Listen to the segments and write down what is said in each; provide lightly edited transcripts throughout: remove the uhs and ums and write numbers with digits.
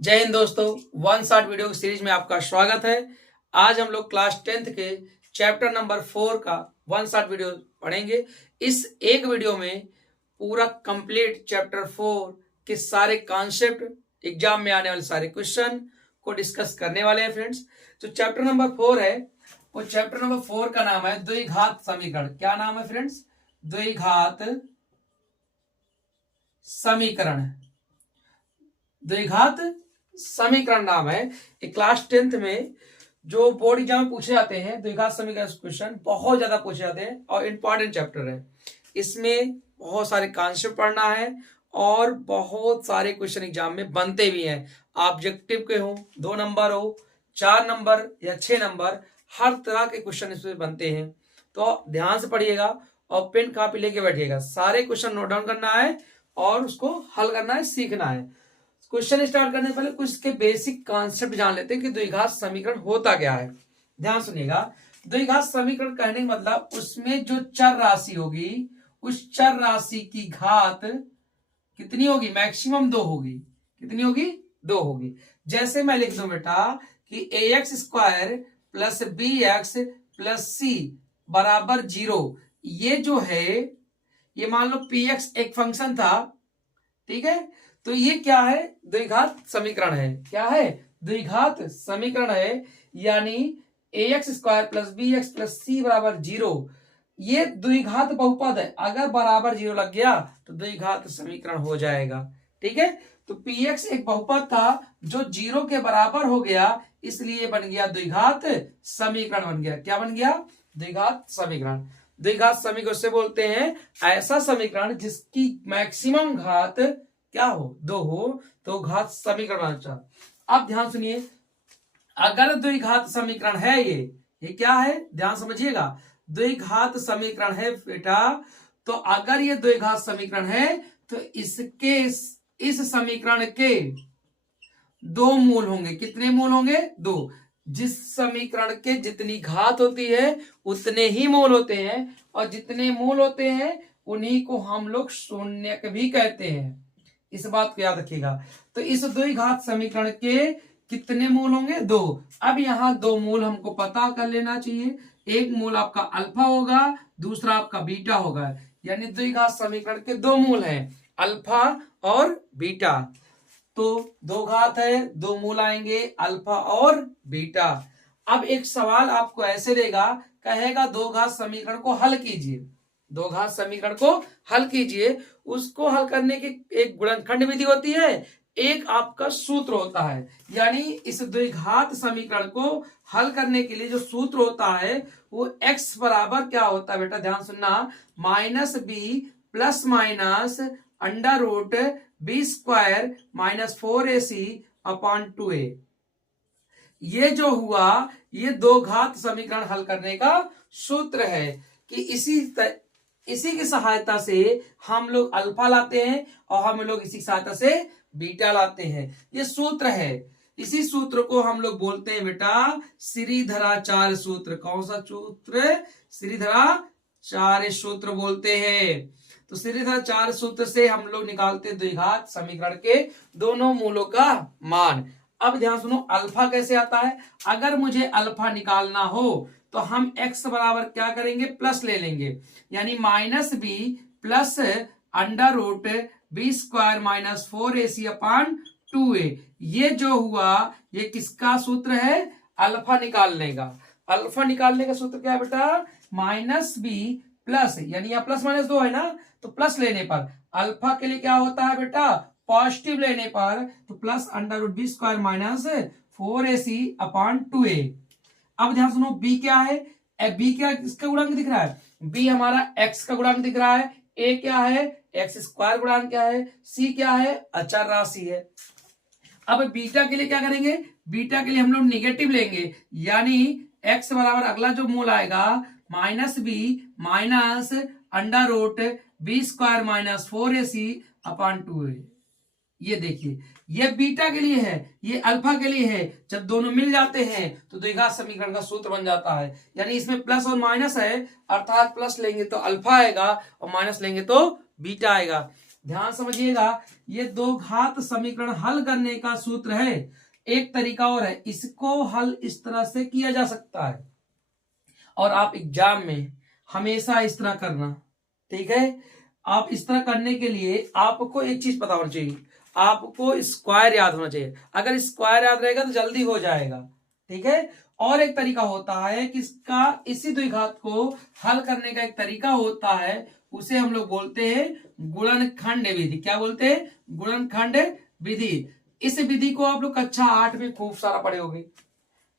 जय हिंद दोस्तों, one shot video की सीरीज में आपका स्वागत है। आज हम लोग क्लास 10th के चैप्टर नंबर 4 का वन शॉट वीडियो पढ़ेंगे। इस एक वीडियो में पूरा कंप्लीट चैप्टर 4 के सारे कॉन्सेप्ट, एग्जाम में आने वाले सारे क्वेश्चन को डिस्कस करने वाले हैं फ्रेंड्स। जो चैप्टर नंबर 4 है वो चैप्टर नंबर 4 का नाम है द्विघात समीकरण। क्या नाम है फ्रेंड्स? द्विघात समीकरण। द्विघात समीकरण नाम है। क्लास 10th में जो बोर्ड एग्जाम में पूछे जाते हैं द्विघात समीकरण क्वेश्चन बहुत ज्यादा पूछे जाते हैं और इंपॉर्टेंट चैप्टर है। इसमें बहुत सारे कॉन्सेप्ट पढ़ना है और बहुत सारे क्वेश्चन एग्जाम में बनते भी हैं। ऑब्जेक्टिव के हो, 2 नंबर हो, 4 नंबर या 6 नंबर, हर तरह के क्वेश्चन इसमें बनते हैं। तो ध्यान से पढ़िएगा और पेन कॉपी लेके बैठिएगा। सारे क्वेश्चन नोट डाउन करना है और उसको हल करना है, सीखना है। क्वेश्चन स्टार्ट करने से पहले कुछ के बेसिक कॉन्सेप्ट जान लेते हैं कि द्विघात समीकरण होता क्या है। ध्यान सुनिएगा। द्विघात समीकरण कहने का मतलब उसमें जो चर राशि होगी उस चर राशि की घात कितनी होगी? मैक्सिमम 2 होगी। कितनी होगी? 2 होगी। जैसे मैं लिख दूं बेटा कि ax² plus bx plus c बराबर 0। ये जो है ये मान लो px एक फंक्शन था, ठीक है। तो ये क्या है? द्विघात समीकरण है। क्या है? द्विघात समीकरण है। यानी ax² plus bx plus c बराबर 0 ये द्विघात बहुपद है। अगर बराबर 0 लग गया तो द्विघात समीकरण हो जाएगा, ठीक है। तो px एक बहुपद था जो 0 के बराबर हो गया, इसलिए बन गया द्विघात समीकरण बन गया। क्या बन गया? द्विघात समीकरण। द्विघात समीकरण से बोलते हैं ऐसा समीकरण जिसकी मैक्सिमम घात क्या हो? 2 हो, तो घात समीकरण अच्छा। अब ध्यान सुनिए, अगर द्विघात समीकरण है ये क्या है? ध्यान समझिएगा। द्विघात समीकरण है बेटा। तो अगर ये द्विघात समीकरण है तो इसके इस समीकरण के 2 मूल होंगे। कितने मूल होंगे? 2। जिस समीकरण के जितनी घात होती है उतने ही मूल होते हैं और जितने मूल होते हैं उन्हीं को हम लोग शून्यक भी कहते हैं। इस बात को याद रखिएगा। तो इस द्विघात समीकरण के कितने मूल होंगे? 2। अब यहाँ 2 मूल हमको पता कर लेना चाहिए। एक मूल आपका अल्फा होगा, दूसरा आपका बीटा होगा। यानी द्विघात समीकरण के 2 मूल हैं, अल्फा और बीटा। तो 2 घात है, 2 मूल आएंगे अल्फा और बीटा। अब एक सवाल आपको ऐसे देगा, कहेगा 2 घात समीकरण को हल कीजिए। 2 घात समीकरण को हल कीजिए। उसको हल करने की एक गुणनखंड विधि होती है, एक आपका सूत्र होता है। यानी इस द्विघात समीकरण को हल करने के लिए जो सूत्र होता है वो x बराबर क्या होता है बेटा? ध्यान सुनना, -b plus minus under root b² minus 4ac upon 2a। ये जो हुआ ये 2 घात समीकरण हल करने का सूत्र है कि इसी की सहायता से हम लोग अल्फा लाते हैं और हम लोग इसी सहायता से बीटा लाते हैं। ये सूत्र है। इसी सूत्र को हम लोग बोलते हैं बेटा श्रीधराचार्य सूत्र। कौन सा सूत्र? श्रीधराचार्य सूत्र बोलते हैं। तो श्रीधराचार्य सूत्र से हम लोग निकालते हैं द्विघात समीकरण के दोनों मूलों का मान। अब ध्यान सुनो, अल्फा कैसे आता है? अगर मुझे अल्फा निकालना हो तो हम x बराबर क्या करेंगे? प्लस ले लेंगे। यानी -b plus under root b² minus 4ac upon 2a। ये जो हुआ ये किसका सूत्र है? अल्फा निकालने का। अल्फा निकालने का सूत्र क्या है बेटा? -b प्लस, यानी यहाँ प्लस माइनस 2 है ना, तो प्लस लेने पर अल्फा के लिए क्या होता है बेटा? पॉजिटिव लेने पर तो plus under root b² minus 4ac upon 2a। अब ध्यान सुनो, b क्या है? b क्या किसका गुणांक दिख रहा है? b हमारा x का गुणांक दिख रहा है। a क्या है? x² गुणांक क्या है? c क्या है? अचर राशि है। अब बीटा के लिए क्या करेंगे? बीटा के लिए हम लोग निगेटिव लेंगे। यानी x बराबर अगला जो मूल आएगा -b minus under root b² minus 4ac upon 2a। ये देखिए, ये बीटा के लिए है, ये अल्फा के लिए है। जब दोनों मिल जाते हैं तो द्विघात समीकरण का सूत्र बन जाता है। यानी इसमें प्लस और माइनस है, अर्थात प्लस लेंगे तो अल्फा आएगा और माइनस लेंगे तो बीटा आएगा। ध्यान समझिएगा, ये दो घात समीकरण हल करने का सूत्र है। एक तरीका और है, इसको हल इस तरह से किया जा सकता है, और आप एग्जाम में हमेशा इस तरह करना, ठीक है। आप इस तरह करने के लिए आपको एक चीज पता होना चाहिए, आपको स्क्वायर याद होना चाहिए। अगर स्क्वायर याद रहेगा तो जल्दी हो जाएगा, ठीक है। और एक तरीका होता है कि इसका इसी द्विघात को हल करने का एक तरीका होता है, उसे हम लोग बोलते हैं गुणनखंड विधि। क्या बोलते हैं? गुणनखंड विधि। इस विधि को आप लोग कक्षा 8 में खूब सारा पढ़े होंगे,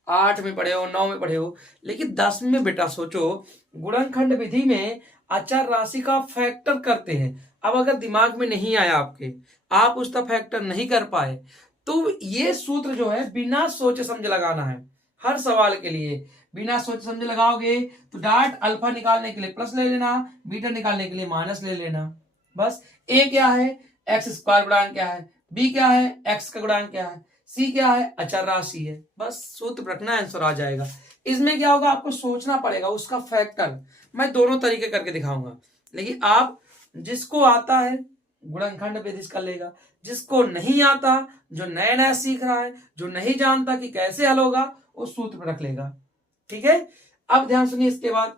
8 में पढ़े हो, 9 में पढ़े हो, लेकिन 10 में बेटा सोचो, गुणनखंड विधि में अचर राशि का फैक्टर करते हैं। अब अगर दिमाग में नहीं आया आपके, आप उसका फैक्टर नहीं कर पाए, तो ये सूत्र जो है बिना सोचे समझे लगाना है। हर सवाल के लिए बिना सोचे समझे लगाओगे तो डाट अल्फा निकालने के लिए प्लस ले लेना, बीटा निकालने के लिए माइनस ले लेना। बस ए क्या है? एक्स स्क्वायर गुणांक क्या है, बी क्या है? एक्स का गुणांक क्या है, सी क्या है? अचर राशि है। बस सूत्र रखना, आंसर आ जाएगा। इसमें क्या होगा, आपको सोचना पड़ेगा उसका फैक्टर। मैं दोनों तरीके करके दिखाऊंगा, लेकिन आप जिसको आता है गुणनखंड विधि कर लेगा, जिसको नहीं आता, जो नया नया सीख रहा है, जो नहीं जानता कि कैसे हल होगा, वो सूत्र में रख लेगा, ठीक है। अब ध्यान सुनिए, इसके बाद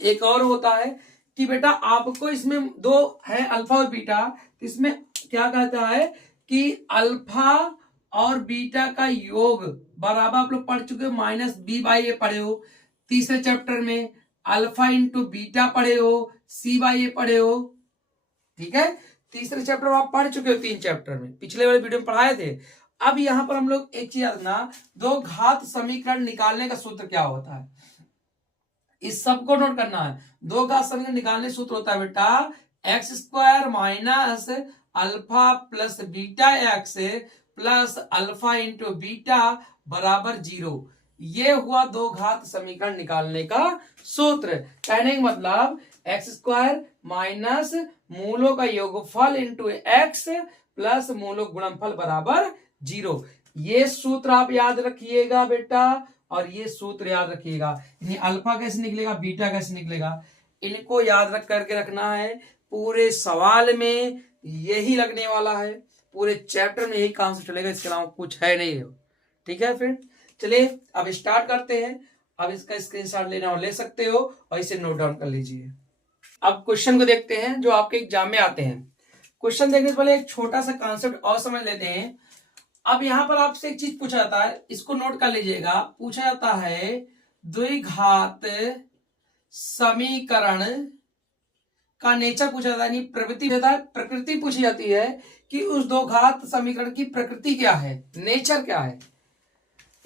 एक और होता है कि बेटा आपको इसमें दो है अल्फा और बीटा, तो इसमें क्या कहता है कि अल्फा और बीटा का योग बराबर, आप लोग पढ़ चुके हो माइनस बी बाई ए पढ़े हो तीसरे चैप्टर में, अल्फा इंटू बीटा पढ़े हो, सी बाई ए पढ़े हो, ठीक है। तीसरे चैप्टर आप पढ़ चुके हो 3 चैप्टर में, पिछले वाले वीडियो में पढ़ाए थे। अब यहां पर हम लोग एक चीज रखना, दो घात समीकरण निकालने का सूत्र क्या होता है, इस सबको नोट करना है। दो घात समीकरण निकालने सूत्र होता है बेटा x square minus alpha plus beta x plus alpha into beta बराबर 0। ये हुआ दो घात समीकरण निकालने का सूत्र। कहने का मतलब एक्स स्क्वायर माइनस मूलों का योगफल इंटू एक्स प्लस मूलों गुणनफल बराबर 0। ये सूत्र आप याद रखिएगा बेटा, और ये सूत्र याद रखिएगा। अल्फा कैसे निकलेगा, बीटा कैसे निकलेगा, इनको याद रख करके रखना है। पूरे सवाल में यही लगने वाला है, पूरे चैप्टर में यही काम से चलेगा, इसके अलावा कुछ है नहीं, ठीक है। फिर चलिए अब स्टार्ट करते हैं। अब इसका स्क्रीनशॉट लेना हो ले सकते हो, और इसे नोट डाउन कर लीजिए। अब क्वेश्चन को देखते हैं जो आपके एग्जाम में आते हैं। क्वेश्चन देखने से पहले एक छोटा सा कॉन्सेप्ट और समझ लेते हैं। अब यहां पर आपसे एक चीज पूछा जाता है, इसको नोट कर लीजिएगा। पूछा जाता है द्विघात समीकरण का नेचर पूछा जाता है, प्रवृत्ति देता है, प्रकृति पूछी जाती है कि उस दो घात समीकरण की प्रकृति क्या है, नेचर क्या है।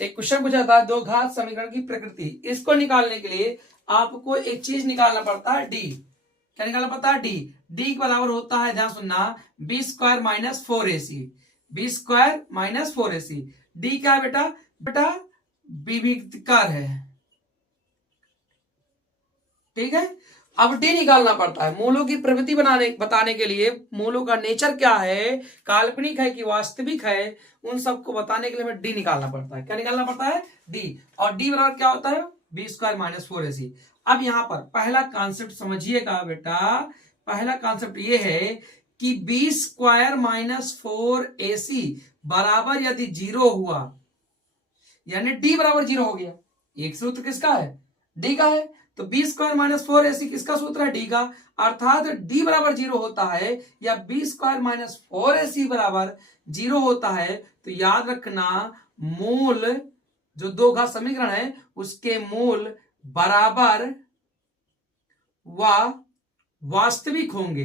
एक क्वेश्चन पूछा जाता है दो घात समीकरण की प्रकृति, इसको निकालने के लिए आपको एक चीज निकालना पड़ता है, डी। क्या निकालना पड़ता है? डी। डी के बराबर होता है, ध्यान सुनना, B square minus 4ac, B square minus 4ac। D क्या है बेटा? बेटा विविधकार है, ठीक है। अब डी निकालना पड़ता है मूलों की प्रवृत्ति बताने के लिए, मूलों का नेचर क्या है, काल्पनिक है कि वास्तविक है, उन सबको बताने के लिए हमें डी निकालना पड़ता है। क्या निकालना पड़ता है? डी। और डी बराबर क्या होता है? B square minus 4ac। अब यहां पर पहला कॉन्सेप्ट समझिएगा बेटा, पहला कॉन्सेप्ट ये है कि बी स्क्वायर माइनस 4ac बराबर यदि 0 हुआ, यानी डी बराबर 0 हो गया। एक सूत्र किसका है? डी का है। तो बी स्क्वायर माइनस 4ac किसका सूत्र है? डी का। अर्थात डी बराबर 0 होता है या बी स्क्वायर माइनस 4ac बराबर 0 होता है, तो याद रखना मूल जो दो घात समीकरण है उसके मूल बराबर व वास्तविक होंगे।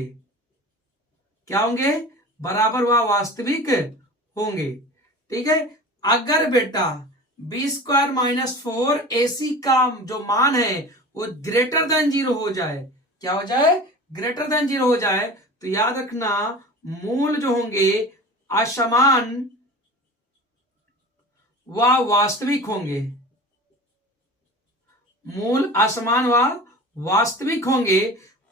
क्या होंगे? बराबर व वास्तविक होंगे, ठीक है। अगर बेटा बी स्क्वायर माइनस 4ac का जो मान है वो ग्रेटर देन 0 हो जाए, क्या हो जाए? ग्रेटर देन 0 हो जाए, तो याद रखना मूल जो होंगे असमान व वास्तविक होंगे, मूल असमान व वास्तविक होंगे।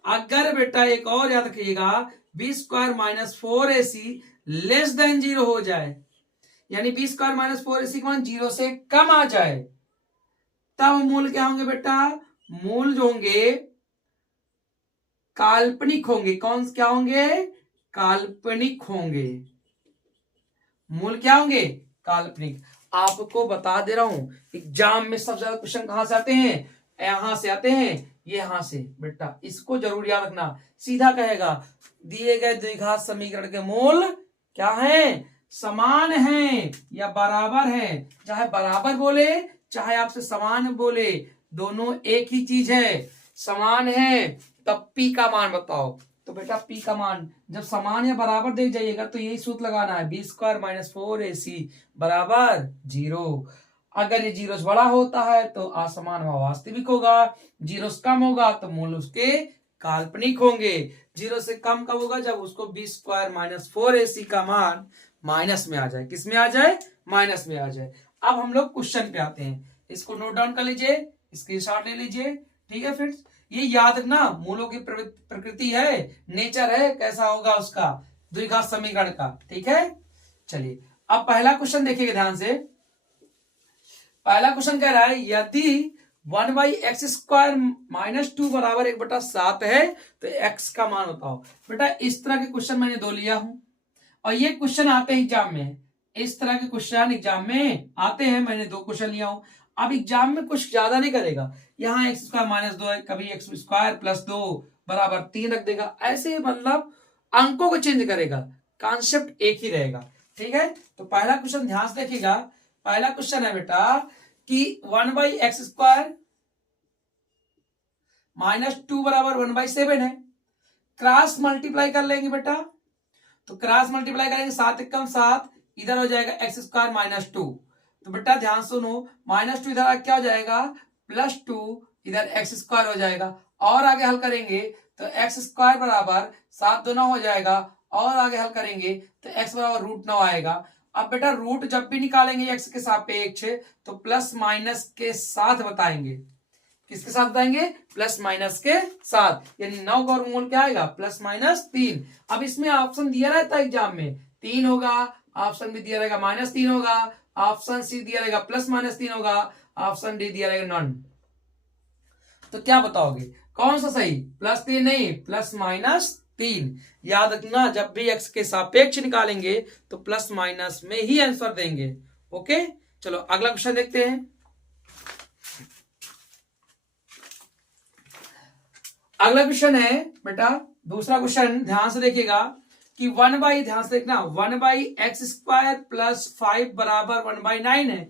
अगर बेटा एक और याद रखिएगा, B square minus 4ac less than 0 हो जाए, यानी बी स्क्वायर माइनस 4ac का मान 0 से कम आ जाए, तब मूल क्या होंगे बेटा? मूल जो होंगे काल्पनिक होंगे। कौन क्या होंगे? काल्पनिक होंगे। मूल क्या होंगे? काल्पनिक। आपको बता दे रहा हूं, एग्जाम में सबसे ज्यादा क्वेश्चन कहां से आते हैं? यहां से आते हैं, ये यहां से। बेटा इसको जरूर याद रखना। सीधा कहेगा दिए गए द्विघात समीकरण के मूल क्या है? समान हैं या बराबर हैं। चाहे बराबर बोले चाहे आपसे समान बोले, दोनों एक ही चीज है। समान है तब पी का मान बताओ। तो बेटा पी का मान जब समान या बराबर दे जाइएगा तो यही सूत्र लगाना है, बी स्क्वायर माइनस 4ac बराबर 0। अगर ये जीरो से बड़ा होता है तो असमान व वास्तविक होगा, जीरो से कम होगा तो मूल उसके काल्पनिक होंगे। जीरो से कम कब होगा? जब उसको बी स्क्वायर माइनस 4ac का मान माइनस में आ जाए। किस में आ जाए? माइनस में आ जाए। अब हम लोग क्वेश्चन पे आते हैं, इसको नोट डाउन कर लीजिए, स्क्रीनशॉट ले लीजिए। ठीक है फ्रेंड्स, ये याद रखना, मूलों की प्रकृति है, नेचर है, कैसा होगा उसका द्विघात समीकरण का। ठीक है, चलिए अब पहला क्वेश्चन देखिएगा ध्यान से। पहला क्वेश्चन कह रहा है यदि 1/x² माइनस 2 बराबर 1/7 है तो x का मान बताओ। बेटा इस तरह के क्वेश्चन मैंने 2 लिया हूं और ये क्वेश्चन आते हैं एग्जाम में। इस तरह के क्वेश्चन एग्जाम में आते हैं, मैंने 2 क्वेश्चन लिया हूं। अब एग्जाम में कुछ ज्यादा नहीं करेगा, यहाँ x² माइनस 2 है, कभी x² प्लस 2 बराबर 3 रख देगा। ऐसे मतलब अंकों को चेंज करेगा, कॉन्सेप्ट एक ही रहेगा। ठीक है, तो पहला क्वेश्चन ध्यान से देखिएगा। पहला क्वेश्चन है बेटा कि 1/x² माइनस 2 बराबर 1/7 है। क्रॉस मल्टीप्लाई कर लेंगे बेटा, तो क्रॉस मल्टीप्लाई करेंगे 7 एकम 7, इधर हो जाएगा x² माइनस 2। तो बेटा ध्यान सुनो, माइनस 2 इधर क्या हो जाएगा? प्लस 2, इधर x² हो जाएगा। और आगे हल करेंगे तो x² बराबर 7 दूना हो जाएगा। और आगे हल करेंगे तो x बराबर √9 आएगा। अब बेटा रूट जब भी निकालेंगे x के सापेक्ष तो प्लस माइनस के साथ बताएंगे। किसके साथ बताएंगे? प्लस माइनस के साथ, यानी 9 का वर्गमूल क्या आएगा? Plus minus 3। अब इसमें ऑप्शन दिया रहता है एग्जाम में, 3 होगा, ऑप्शन भी दिया रहेगा -3 होगा, ऑप्शन सी दिया रहेगा प्लस माइनस 3 होगा, ऑप्शन डी दिया रहेगा नॉन। तो क्या बताओगे कौन सा सही? +3 नहीं, प्लस माइनस 3। याद रखना जब भी x के सापेक्ष निकालेंगे तो प्लस माइनस में ही आंसर देंगे। ओके, चलो अगला क्वेश्चन देखते हैं। अगला क्वेश्चन है बेटा दूसरा क्वेश्चन, ध्यान से देखिएगा कि 1/, ध्यान से देखना, 1/x² प्लस 5 बराबर 1/9 है।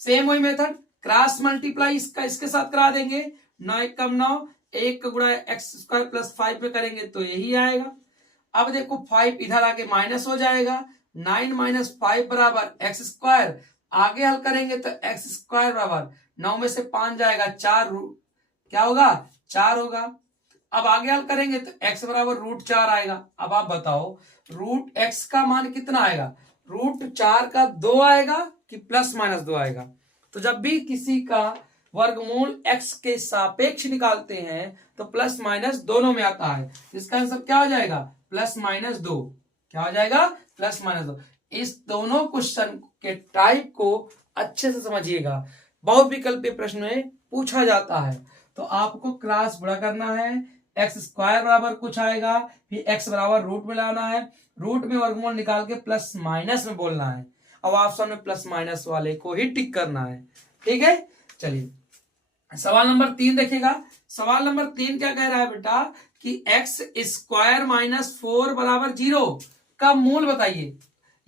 सेम वही मेथड, क्रॉस मल्टीप्लाई इसका इसके साथ करा देंगे। 9 एकम 9, 1 का गुणा x² प्लस 5 पे करेंगे तो यही आएगा। अब देखो 5 इधर आके माइनस हो जाएगा, 9 माइनस 5 बराबर x²। आगे हल करेंगे तो x² बराबर 9 में से 5 जाएगा 4, क्या होगा? 4 होगा। अब आगे हल करेंगे तो x बराबर √4 आएगा। अब आप बताओ √x का मान कितना आएगा? √4 का 2 आएगा कि प्लस माइनस 2 आएगा? तो जब भी किसी का वर्गमूल x के सापेक्ष निकालते हैं तो प्लस माइनस दोनों में आता है। इसका आंसर क्या हो जाएगा? Plus minus 2। क्या हो जाएगा? Plus minus 2। इस दोनों क्वेश्चन के टाइप को अच्छे से समझिएगा, बहुविकल्पीय प्रश्न में पूछा जाता है। तो आपको क्रॉस बड़ा करना है, x² बराबर कुछ आएगा, फिर x बराबर रूट में लाना है, रूट में वर्गमूल निकाल के प्लस माइनस में बोलना है। अब ऑप्शन में प्लस माइनस वाले को ही टिक करना है। ठीक है, चलिए सवाल नंबर 3 देखिएगा। सवाल नंबर 3 क्या कह रहा है बेटा कि x² माइनस 4 बराबर 0 का मूल बताइए।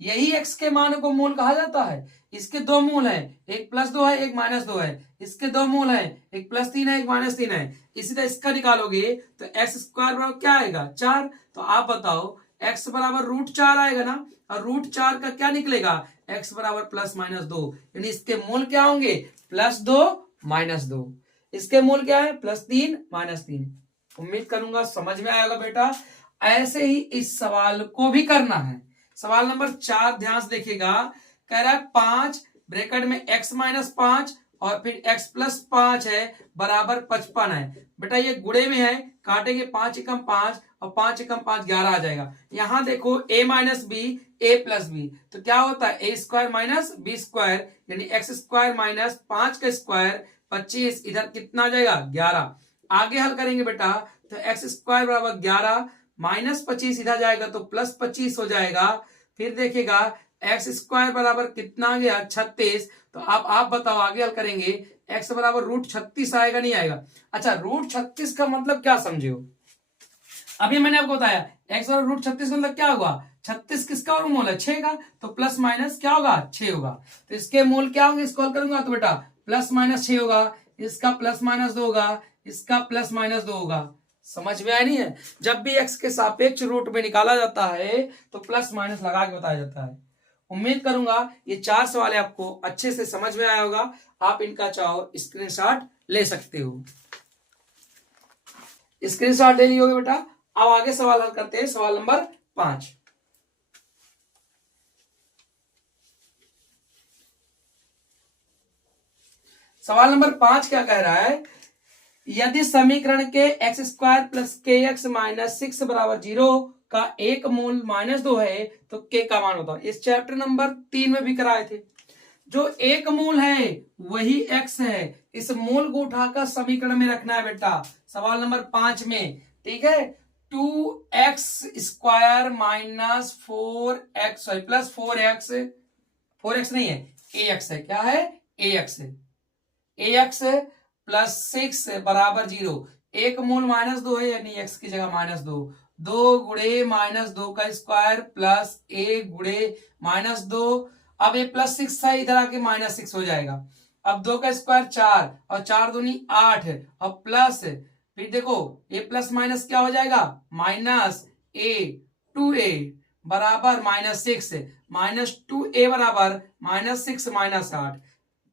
यही x के मान को मूल कहा जाता है। इसके 2 मूल हैं, एक +2 है, एक -2 है। इसके 2 मूल हैं, एक +3 है, एक -3 है। इसी तरह इसका निकालोगे तो x² बराबर क्या आएगा? 4। तो आप बताओ x बराबर √4 आएगा ना, और √4 का क्या निकलेगा? x बराबर प्लस माइनस 2, यानी इसके मूल क्या होंगे? +2 -2। इसके मूल क्या है? +3 -3। उम्मीद करूंगा समझ में आएगा बेटा। ऐसे ही इस सवाल को भी करना है। सवाल नंबर 4 ध्यान से देखिएगा, कह रहा है 5 ब्रैकेट में x - 5 और फिर x + 5 है बराबर 55 है। बेटा ये गुणे में है, काटेंगे 5 एकम 5 और 5 एकम 5 11 आ जाएगा। यहां देखो a - b a + b, तो क्या होता है? a² - b², यानी x² - 5 का स्क्वायर 25, इधर कितना आ जाएगा? 11। आगे हल करेंगे बेटा तो x² बराबर 11 -25 इधर जाएगा तो +25 हो जाएगा। फिर देखिएगा एक्स स्क्वायर बराबर कितना आ गया 36। तो आप बताओ आगे हल करेंगे एक्स बराबर √36 आएगा नहीं आएगा। अच्छा √36 का मतलब क्या समझे हो? अभी मैंने आपको बताया एक्स बराबर √36 का मतलब क्या होगा, 36 किसका और मूल है 6 का, तो प्लस माइनस क्या होगा 6 होगा। तो इसके मूल क्या होंगे, इसको हल करूंगा तो बेटा +-6 होगा, इसका +-2 होगा, इसका +-2 होगा। समझ में आया नहीं है? जब भी एक्स के सापेक्ष रूट में निकाला जाता है तो प्लस माइनस लगा के बताया जाता है। उम्मीद करूंगा ये 4 सवाल आपको अच्छे से समझ में आया होगा। आप इनका चाहो स्क्रीनशॉट ले सकते हो। स्क्रीनशॉट ले लियोगे बेटा। अब आगे सवाल हल करते हैं, सवाल नंबर 5। सवाल नंबर 5 क्या कह रहा है, यदि समीकरण के x² + kx - 6 बराबर 0 का एक मूल -2 है तो k का मान बताओ। इस चैप्टर नंबर 3 में भी कराए थे। जो एक मूल है वही x है, इस मूल को उठाकर समीकरण में रखना है बेटा, सवाल नंबर 5 में। ठीक है, 2x² - 4x प्लस 4x नहीं है ax है, क्या है ax है, ax + 6 बराबर 0। एक मूल -2 है यानी x की जगह -2, 2 गुणे -2 का स्क्वायर प्लस a गुणे -2। अब ये +6 है, इधर आके -6 हो जाएगा। अब 2 का स्क्वायर 4 और 4 दूनी 8 और प्लस, फिर देखो ये प्लस माइनस क्या हो जाएगा -a 2a बराबर -6 -2a बराबर -6 -8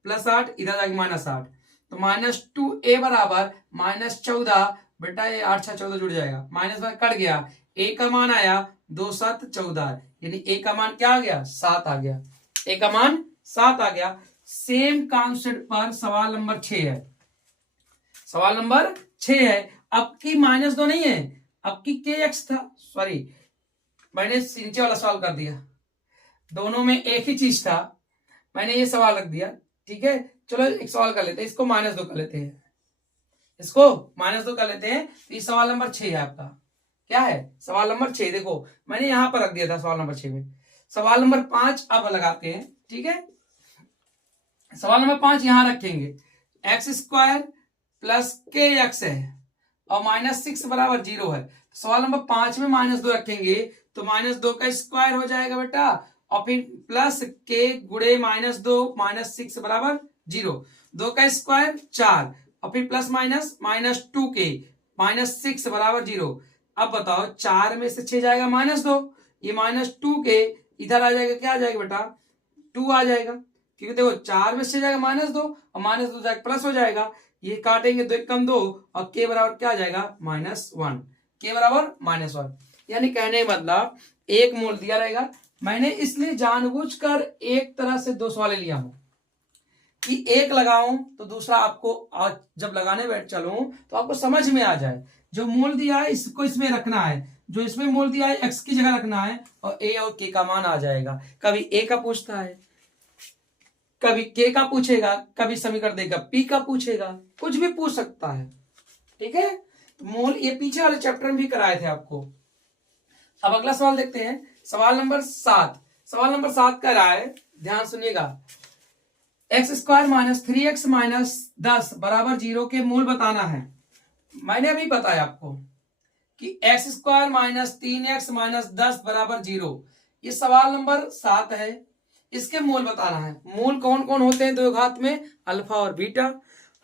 +8 इधर जाके -8, तो -2a बराबर -14। बेटा ये 8 6 14 जुड़ जाएगा, माइनस में कट गया, a का मान आया 2 7 14 यानी a का मान क्या आ गया 7 आ गया, a का मान 7 आ गया। सेम कॉन्सेप्ट पर सवाल नंबर 6 है। सवाल नंबर 6 है, अब की -2 नहीं है, अब की kx था, सॉरी मैंने नीचे वाला सवाल कर दिया, दोनों में एक ही चीज था, मैंने ये सवाल रख दिया। ठीक है, चलो एक सवाल कर लेते हैं, इसको -2 कर लेते हैं, इसको -2 कर लेते हैं। तो ये सवाल नंबर 6 है आपका, क्या है सवाल नंबर 6। देखो मैंने यहां पर रख दिया था सवाल नंबर 6 में। सवाल नंबर 5 अब लगाते हैं। ठीक है, सवाल नंबर 5 यहां रखेंगे, x² + kx है और -6 बराबर 0 है। सवाल नंबर 5 में -2 रखेंगे तो -2 का स्क्वायर हो जाएगा बेटा, और फिर प्लस k गुणे -2 -6 बराबर 0, 2 का स्क्वायर 4 और फिर प्लस माइनस -2k -6 बराबर 0। अब बताओ 4 में से 6 जाएगा -2, ये -2k इधर आ जाएगा, क्या आ जाएगा बेटा 2 आ जाएगा, क्योंकि देखो 4 में से जाएगा -2 और -2 जाएगा प्लस हो जाएगा, ये काटेंगे 2 × 2 और k बराबर क्या आ जाएगा -1, k बराबर -1। यानी कहने का मतलब एक मूल दिया रहेगा। मैंने इसलिए जानबूझकर एक तरह से 2 सवाल लिया हूं कि एक लगाऊं तो दूसरा आपको आज जब लगाने बैठ चलूं तो आपको समझ में आ जाए। जो मूल दिया है इसको इसमें रखना है, जो इसमें मूल दिया है x की जगह रखना है और a और k का मान आ जाएगा। कभी a का पूछता है, कभी k का पूछेगा, कभी समीकरण देगा p का पूछेगा, कुछ भी पूछ सकता है। ठीक है, तो मूल ये पीछे वाले चैप्टर में भी कराए थे आपको। अब अगला सवाल देखते हैं, सवाल नंबर 7। सवाल नंबर 7 कह रहा है, ध्यान सुनिएगा, x² - 3x - 10 बराबर 0 के मूल बताना है। मैंने अभी बताया आपको कि x² - 3x - 10 बराबर 0, ये सवाल नंबर 7 है, इसके मूल बताना है। मूल कौन कौन होते हैं द्विघात में, अल्फा और बीटा।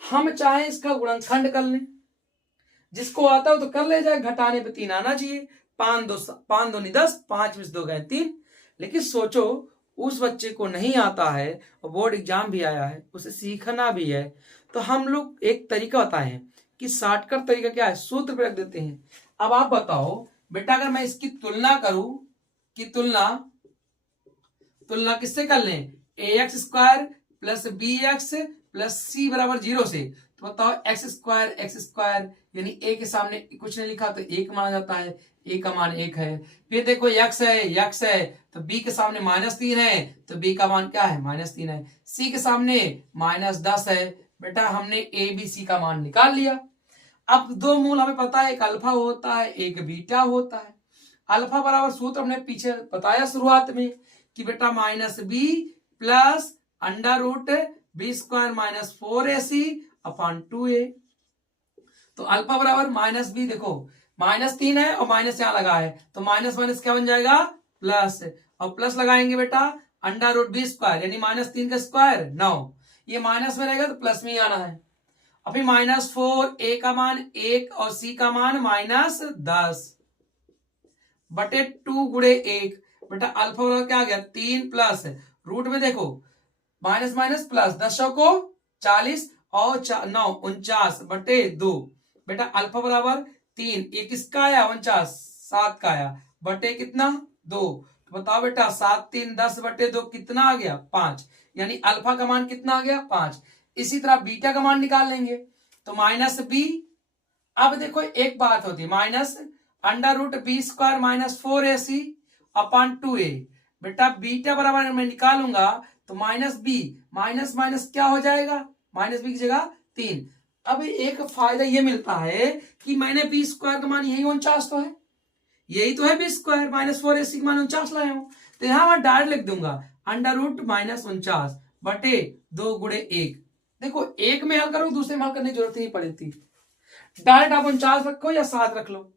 हम चाहे इसका गुणनखंड कर लें, जिसको आता हो तो कर ले जाए, घटाने पे 3 आना चाहिए, 5 दूनी 10, 5 में 2 गए 3। लेकिन सोचो उस बच्चे को नहीं आता है और बोर्ड एग्जाम भी आया है, उसे सीखना भी है, तो हम लोग एक तरीका बताए हैं कि शॉर्टकट तरीका क्या है, सूत्र पे रख देते हैं। अब आप बताओ बेटा, अगर मैं इसकी तुलना करूं कि तुलना किससे कर लें, ax² + bx + c बराबर 0 से, तो बताओ x² यानी a के सामने कुछ नहीं लिखा तो 1 माना जाता है, a का मान 1 है। फिर देखो x है तो b के सामने -3 है तो b का मान क्या है -3 है। c के सामने -10 है, बेटा हमने a b c का मान निकाल लिया। अब 2 मूल हमें पता है, एक अल्फा होता है एक बीटा होता है। अल्फा बराबर सूत्र हमने पीछे बताया शुरुआत में कि बेटा -b plus √b² - 4ac upon 2a। तो अल्फा बराबर -b, देखो -3 है और माइनस यहां लगा है, तो माइनस माइनस क्या बन जाएगा प्लस, और प्लस लगाएंगे बेटा √b² यानी -3 का स्क्वायर 9, ये माइनस में रहेगा तो प्लस में ही आना है। अभी -4, a का मान 1 और c का मान -10 बटे 2 गुणे 1। बेटा अल्फा बराबर क्या आ गया 3 प्लस रूट में देखो माइनस माइनस प्लस 10 को 40 और 9 49 बटे 2। बेटा अल्फा बराबर 3, ये किसका आया 49, 7 का आया बटे कितना 2। तो बताओ बेटा 7 3 10 बटे 2 कितना आ गया 5, यानी अल्फा का मान कितना आ गया 5। इसी तरह बीटा का मान निकाल लेंगे तो -b। अब देखो एक बात होती है √b² - 4ac अपॉन 2a। बेटा बीटा बराबर मैं निकालूंगा तो -b माइनस माइनस क्या हो जाएगा -b की जगह 3। अब एक फायदा ये मिलता है कि मैंने b² का मान यही 49 तो है, यही तो है b² - 4ac का मान 49 लाया हूं, तो यहां मैं डायरेक्ट लिख दूंगा √-49 बटे 2 गुणे 1। देखो एक में हल करो दूसरे में हल करने की जरूरत नहीं पड़ती, डायरेक्ट आप 49 रखो या 7 रख लो,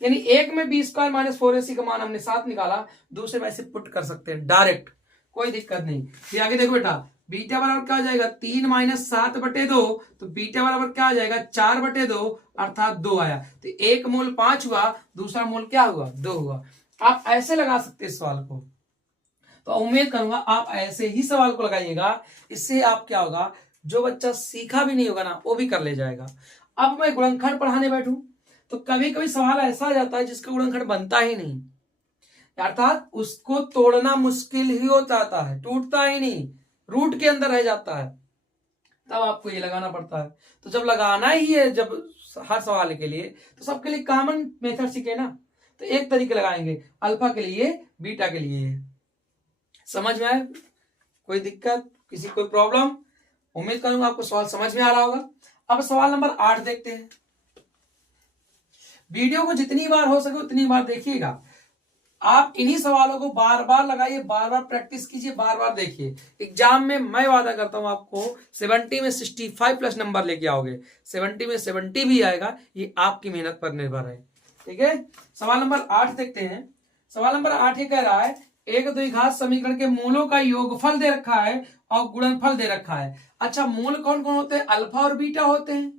यानी एक में b² - 4ac का मान हमने 7 निकाला, दूसरे में ऐसे पुट कर सकते हैं डायरेक्ट, कोई दिक्कत नहीं। फिर आगे देखो बेटा बीटा बराबर क्या हो जाएगा 3 - 7 बटे 2, तो बीटा बराबर क्या हो जाएगा 4 बटे 2 अर्थात 2 आया, तो एक मूल 5 हुआ, दूसरा मूल क्या हुआ 2 हुआ। आप ऐसे लगा सकते हैं सवाल को, तो उम्मीद करूंगा आप ऐसे ही सवाल को लगाइएगा, इससे आप क्या होगा जो बच्चा सीखा भी नहीं होगा ना वो भी कर ले जाएगा। अब मैं गुणनखंड पढ़ाने बैठूं तो कभी कभी सवाल ऐसा आ जाता है जिसका गुणनखंड बनता ही नहीं, अर्थात उसको तोड़ना मुश्किल ही हो जाता है, टूटता ही नहीं, रूट के अंदर रह जाता है, तब आपको ये लगाना पड़ता है। तो जब लगाना ही है जब हर सवाल के लिए, तो सबके लिए कॉमन मेथड सीखे ना, तो एक तरीके लगाएंगे, अल्फा के लिए बीटा के लिए। समझ में आए, कोई दिक्कत किसी कोई प्रॉब्लम? उम्मीद करूंगा आपको सवाल समझ में आ रहा होगा। अब सवाल नंबर 8 देखते हैं। वीडियो को जितनी बार हो सके उतनी बार देखिएगा, आप इन्हीं सवालों को बार बार लगाइए, बार बार प्रैक्टिस कीजिए, बार बार देखिए। एग्जाम में मैं वादा करता हूं आपको 70 में 65 प्लस नंबर लेके आओगे, 70 में 70 भी आएगा, ये आपकी मेहनत पर निर्भर है। ठीक है, सवाल नंबर 8 देखते हैं। सवाल नंबर 8 ये कह रहा है एक द्विघात समीकरण के मूलों का योगफल दे रखा है और गुणनफल दे रखा है। अच्छा मूल कौन कौन होते हैं, अल्फा और बीटा होते हैं।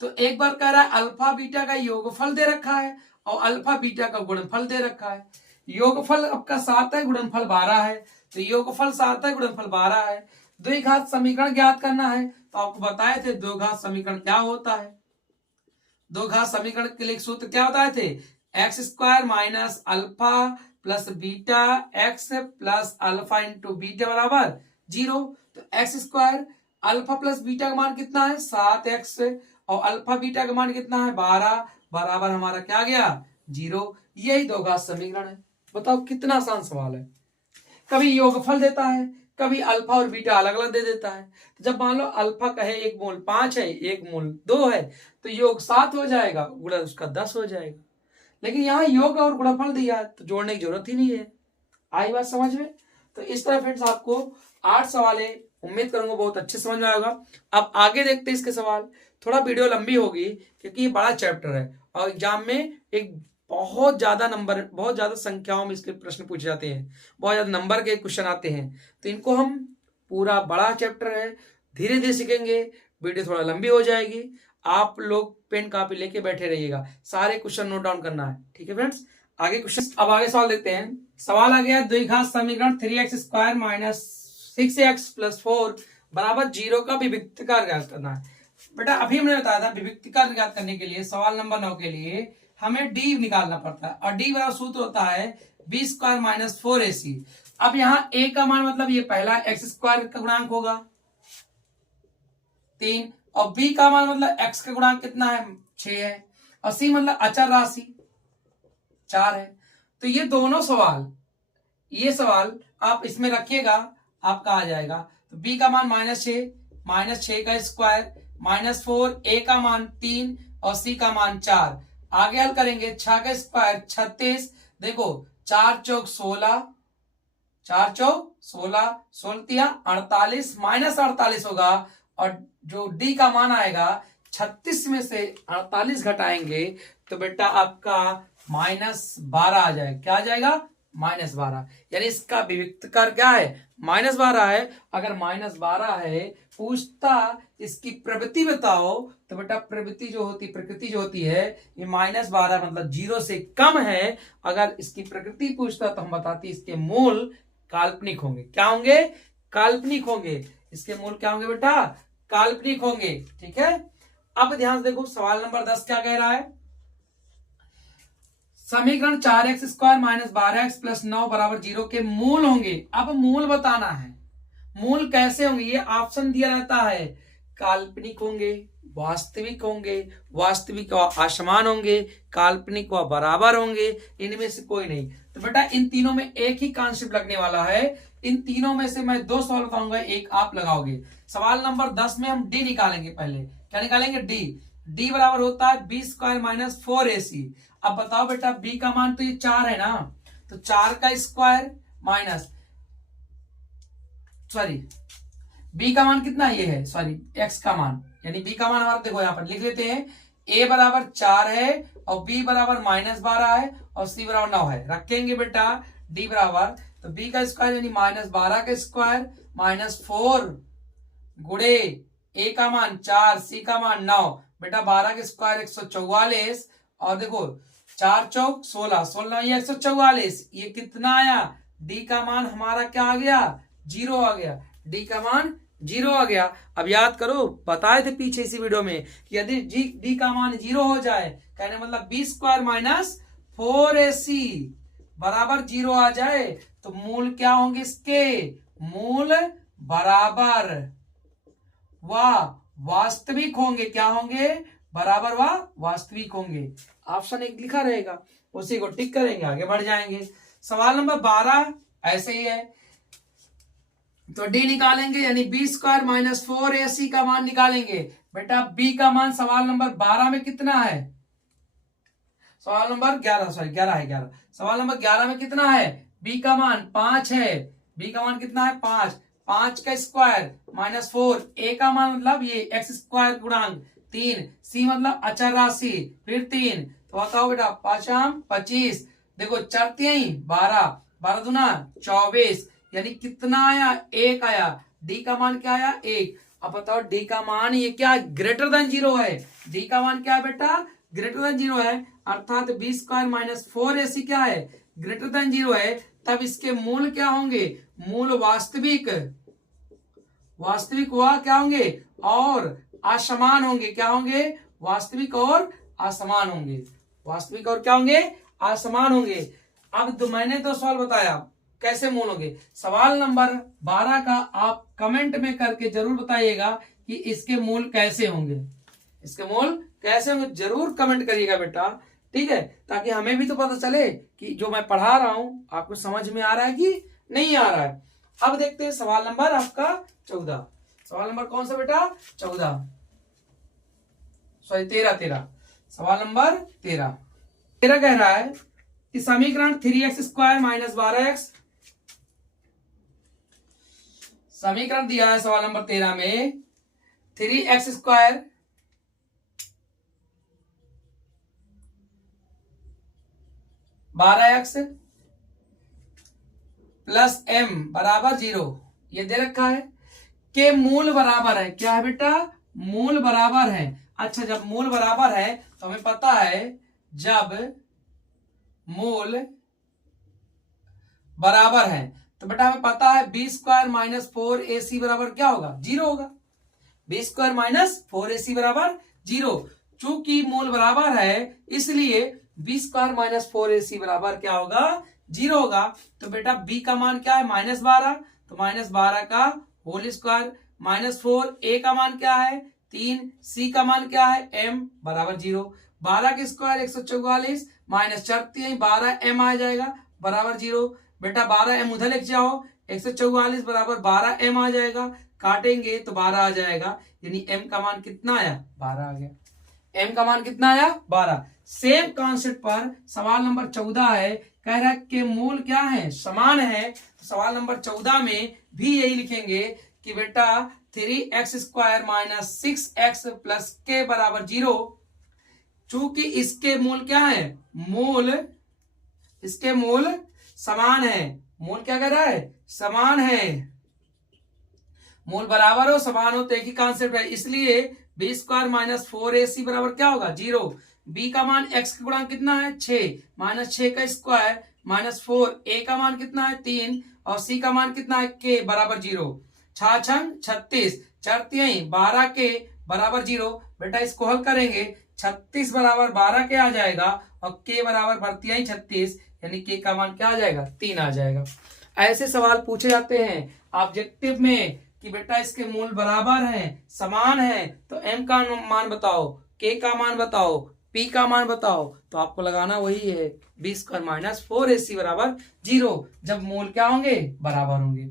तो एक बार कह रहा है अल्फा बीटा का योगफल दे रखा है और अल्फा बीटा का गुणनफल दे रखा है। योगफल आपका 7 है, गुणनफल 12 है, तो योगफल 7 है, गुणनफल 12 है। द्विघात समीकरण ज्ञात करना है, तो आपको बताए थे द्विघात समीकरण क्या होता है। द्विघात समीकरण के लिए सूत्र क्या बताए थे, x² minus alpha plus beta x plus alpha into beta बराबर 0। तो x² अल्फा प्लस बीटा का मान कितना है 7x और अल्फा बीटा का मान कितना है 12 बराबर हमारा क्या गया 0। यही द्विघात समीकरण है। बताओ कितना आसान सवाल है। कभी योगफल देता है, कभी अल्फा और बीटा अलग अलग दे देता है। तो जब मान लो अल्फा का है एक मूल 5 है, एक मूल 2 है, तो योग 7 हो जाएगा, गुणा उसका 10 हो जाएगा। लेकिन यहाँ योग और गुणनफल दिया है तो जोड़ने की जरूरत ही नहीं है। आई बात समझ में? तो इस तरह फ्रेंड्स आपको 8 सवाल है, उम्मीद करूंगा बहुत अच्छे समझ में आएगा। अब आगे देखते हैं इसके सवाल। थोड़ा वीडियो लंबी होगी क्योंकि ये बड़ा चैप्टर है और एग्जाम में एक बहुत ज्यादा नंबर, बहुत ज्यादा संख्याओं में इसके प्रश्न पूछे जाते हैं, बहुत ज्यादा नंबर के क्वेश्चन आते हैं, तो इनको हम पूरा बड़ा चैप्टर है धीरे धीरे सीखेंगे। वीडियो थोड़ा लंबी हो जाएगी, आप लोग पेन कॉपी लेके बैठे रहिएगा, सारे क्वेश्चन नोट डाउन करना है। ठीक है फ्रेंड्स, आगे क्वेश्चन। अब आगे सवाल देखते हैं। सवाल आ गया द्विघात समीकरण 3x² माइनस 6x प्लस 4 बराबर 0 का विविक्तकार ज्ञात करना है। बेटा अभी हमने बताया था विविक्तकार ज्ञात करने के लिए सवाल नंबर 9 के लिए हमें डी निकालना पड़ता है और डी बराबर सूत्र होता है b² माइनस 4ac। अब यहाँ a का मान मतलब ये पहला x² का गुणांक होगा 3 और b का मान मतलब x का गुणांक कितना है 6 है और c मतलब अचर राशि 4 है। तो ये दोनों सवाल, ये सवाल आप इसमें रखिएगा, आपका आ जाएगा। तो b का मान -6 का स्क्वायर -4, a का मान 3 और c का मान 4। आगे हल करेंगे 6 का स्क्वायर 36 देखो 4 चौक 16, 4 चौक 16, 16 48 माइनस 48 होगा, और जो डी का मान आएगा 36 में से 48 घटाएंगे तो बेटा आपका -12 आ जाएगा। क्या आ जाएगा? -12। यानी इसका विविक्त कर क्या है? -12 है। अगर -12 है, पूछता इसकी प्रवृत्ति बताओ, तो बेटा प्रवृत्ति जो होती, प्रकृति जो होती है, ये -12 मतलब 0 से कम है। अगर इसकी प्रकृति पूछता तो हम बताते इसके मूल काल्पनिक होंगे। क्या होंगे? काल्पनिक होंगे। इसके मूल क्या होंगे बेटा? काल्पनिक होंगे। ठीक है। अब ध्यान से देखो सवाल नंबर 10 क्या कह रहा है। समीकरण 4x² - 12x + 9 = 0 के मूल होंगे। अब मूल बताना है। मूल कैसे होंगे? ये ऑप्शन दिया रहता है। काल्पनिक होंगे, वास्तविक होंगे, वास्तविक व असमान होंगे, काल्पनिक व बराबर होंगे, इनमें से कोई नहीं। तो बेटा इन तीनों में एक ही कॉन्सेप्ट लगने वाला है। इन तीनों में से मैं 2 सवाल बताऊंगा, एक आप लगाओगे। सवाल नंबर 10 में हम डी निकालेंगे। पहले क्या निकालेंगे? डी बराबर होता है b² - 4ac। अब बताओ बेटा b का मान तो ये 4 है ना, तो 4 का स्क्वायर माइनस, सॉरी b का मान कितना ये है, सॉरी x का मान, यानी b का मान हमारा देखो यहां पर लिख लेते हैं। a बराबर 4 है और b बराबर -12 है और c बराबर 9 है। रखेंगे बेटा d बराबर, तो b का स्क्वायर यानी -12 का स्क्वायर -4 गुणे a का मान 4, c का मान 9, बेटा 12 के स्क्वायर 144, और देखो 4 चौक 16, 16 ये 144, ये कितना आया? डी का मान हमारा क्या आ गया? 0 आ गया। डी का मान 0 आ गया। अब याद करो, बताए थे पीछे इसी वीडियो में कि यदि डी का मान 0 हो जाए, कहने मतलब b² - 4ac बराबर 0 आ जाए, तो मूल क्या होंगे इसके? मूल बराबर व वास्तविक होंगे। क्या होंगे? बराबर व वास्तविक होंगे। ऑप्शन 1 लिखा रहेगा, उसी को टिक करेंगे, आगे बढ़ जाएंगे। सवाल नंबर 12 ऐसे ही है, तो डी निकालेंगे, यानी b² - 4ac का मान निकालेंगे। बेटा b का मान सवाल नंबर 12 में कितना है? सवाल नंबर 11, सॉरी 11 है, 11। सवाल नंबर 11 में कितना है? b का मान 5 है। b का मान कितना है? 5। 5 का स्क्वायर -4, a का मान मतलब ये x² गुणांक 3, c मतलब अचर राशि, फिर 3, तो बताओ बेटा 5 × 25, देखो 4 × 12, 12 दूना 24, यानी कितना आया? 1 आया। डी का मान क्या आया? 1। अब बताओ डी का मान ये क्या? ग्रेटर देन 0 है। डी का मान क्या है बेटा? ग्रेटर देन 0 है, अर्थात b² - 4ac क्या है? ग्रेटर देन 0 है। तब इसके मूल क्या होंगे? मूल वास्तविक, वास्तविक हुआ क्या होंगे? और असमान होंगे। क्या होंगे? वास्तविक और असमान होंगे। वास्तविक और क्या होंगे? असमान होंगे। अब मैंने 2 सवाल बताया, कैसे मूल होंगे। सवाल नंबर 12 का आप कमेंट में करके जरूर बताइएगा कि इसके मूल कैसे होंगे। इसके मूल कैसे होंगे जरूर कमेंट करिएगा बेटा, ठीक है, ताकि हमें भी तो पता चले कि जो मैं पढ़ा रहा हूं आपको समझ में आ रहा है कि नहीं आ रहा है। अब देखते हैं सवाल नंबर आपका 14। सवाल नंबर कौन सा बेटा? 14, सॉरी 13। सवाल नंबर 13 कह रहा है कि समीकरण 3x² - 12x, समीकरण दिया है सवाल नंबर 13 में 3x² (12x) + m बराबर 0, ये दे रखा है के मूल बराबर है। क्या है बेटा? मूल बराबर है। अच्छा, जब मूल बराबर है तो हमें पता है जब मूल बराबर है तो बेटा हमें पता है b² - 4ac बराबर क्या होगा? 0 होगा। b² - 4ac बराबर 0। चूंकि मूल बराबर है इसलिए b² - 4ac बराबर क्या होगा? 0 होगा। तो बेटा b का मान क्या है? -12, तो -12 का होल स्क्वायर -4, a का मान क्या है? 3, c का मान क्या है? m बराबर 0। 12 के स्क्वायर 144 -4 × 12 m आ जाएगा बराबर 0। बेटा 12 m उधर लेके जाओ, 144 बराबर 12 m आ जाएगा, काटेंगे तो 12 आ जाएगा, यानी m का मान कितना आया? 12 आ गया। m का मान कितना आया 12। सेम कॉन्सेप्ट पर सवाल नंबर 14 है, कह रहा है कि मूल क्या है समान है। तो सवाल नंबर 14 में भी यही लिखेंगे कि बेटा 3x² माइनस 6x प्लस के बराबर 0। चूंकि इसके मूल क्या है, इसके मूल समान है। मूल क्या कर रहा है, समान है। मूल बराबर हो समान हो तो एक ही कॉन्सेप्ट है, इसलिए b² माइनस 4ac बराबर क्या होगा 0। b का मान x का गुणांक कितना है 6 माइनस 6 का स्क्वायर माइनस 4, a का मान कितना है 3 और c का मान कितना है k बराबर 0। 6 36 4 12 के बराबर 0। बेटा इसको हल करेंगे 36 बराबर 12 के आ जाएगा और k बराबर भरतियाई 36, यानी k का मान क्या आ जाएगा 3 आ जाएगा। ऐसे सवाल पूछे जाते हैं ऑब्जेक्टिव में कि बेटा इसके मूल बराबर हैं समान है, तो m का मान बताओ, k का मान बताओ, p का मान बताओ, तो आपको लगाना वही है b² माइनस 4ac बराबर 0 जब मूल क्या होंगे बराबर होंगे।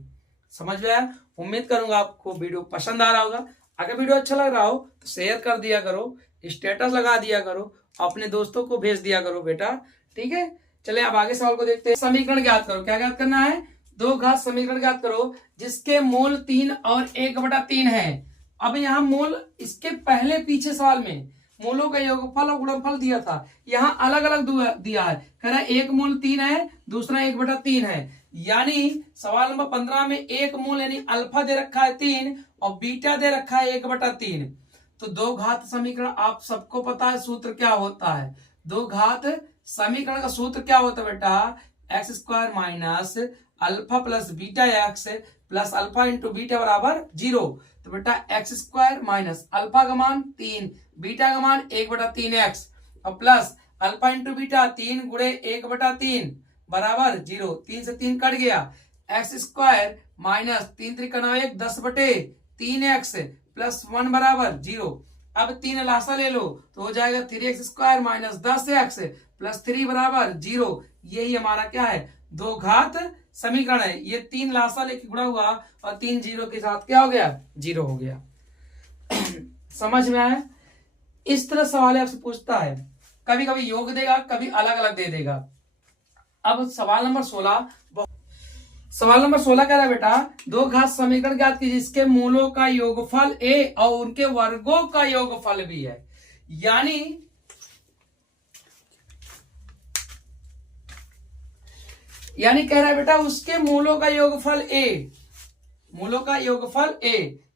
समझ में आया? उम्मीद करूंगा आपको वीडियो पसंद आ रहा होगा। अगर वीडियो अच्छा लग रहा हो तो शेयर कर दिया करो, स्टेटस लगा दिया करो, अपने दोस्तों को भेज दिया करो बेटा, ठीक है। चले अब आगे सवाल को देखते हैं। समीकरण ज्ञात करो। क्या ज्ञात करना है, दो घात समीकरण ज्ञात करो जिसके मूल 3 और 1/3 है। अब यहाँ मूल इसके पहले पीछे सवाल में मूलों का योगफल और गुणनफल दिया था, यहाँ अलग अलग दिया है। कह रहा है एक मूल 3 है, दूसरा 1/3 है, यानी सवाल नंबर 15 में एक मूल यानी अल्फा दे रखा है 3 और बीटा दे रखा है 1/3। तो दो घात समीकरण आप सबको पता है सूत्र क्या होता है। दो घात समीकरण का सूत्र क्या होता है बेटा, x² minus alpha plus beta x plus alpha into beta बराबर 0। तो बेटा x² माइनस अल्फा का मान 3, बीटा का मान 1/3x और प्लस अल्फा इंटू बीटा 3 गुणे 1/3 बराबर 0। 3 से 3 कट गया, x² माइनस 3 3 1 10/3x प्लस 1 बराबर 0। अब 3 लासा ले लो तो हो जाएगा 3x² माइनस 10x प्लस 3 बराबर 0। यही हमारा क्या है, दो घात समीकरण है। ये 3 लासा लेके गुणा हुआ और 3 जीरो के साथ क्या हो गया 0 हो गया। समझ में आया? इस तरह सवाल आपसे पूछता है, कभी कभी योग देगा, कभी अलग अलग दे देगा। अब सवाल नंबर 16 कह रहा है बेटा दो घात समीकरण ज्ञात कीजिए जिसके मूलों का योगफल a और उनके वर्गों का योगफल भी है। यानी कह रहा है बेटा उसके मूलों का योगफल a,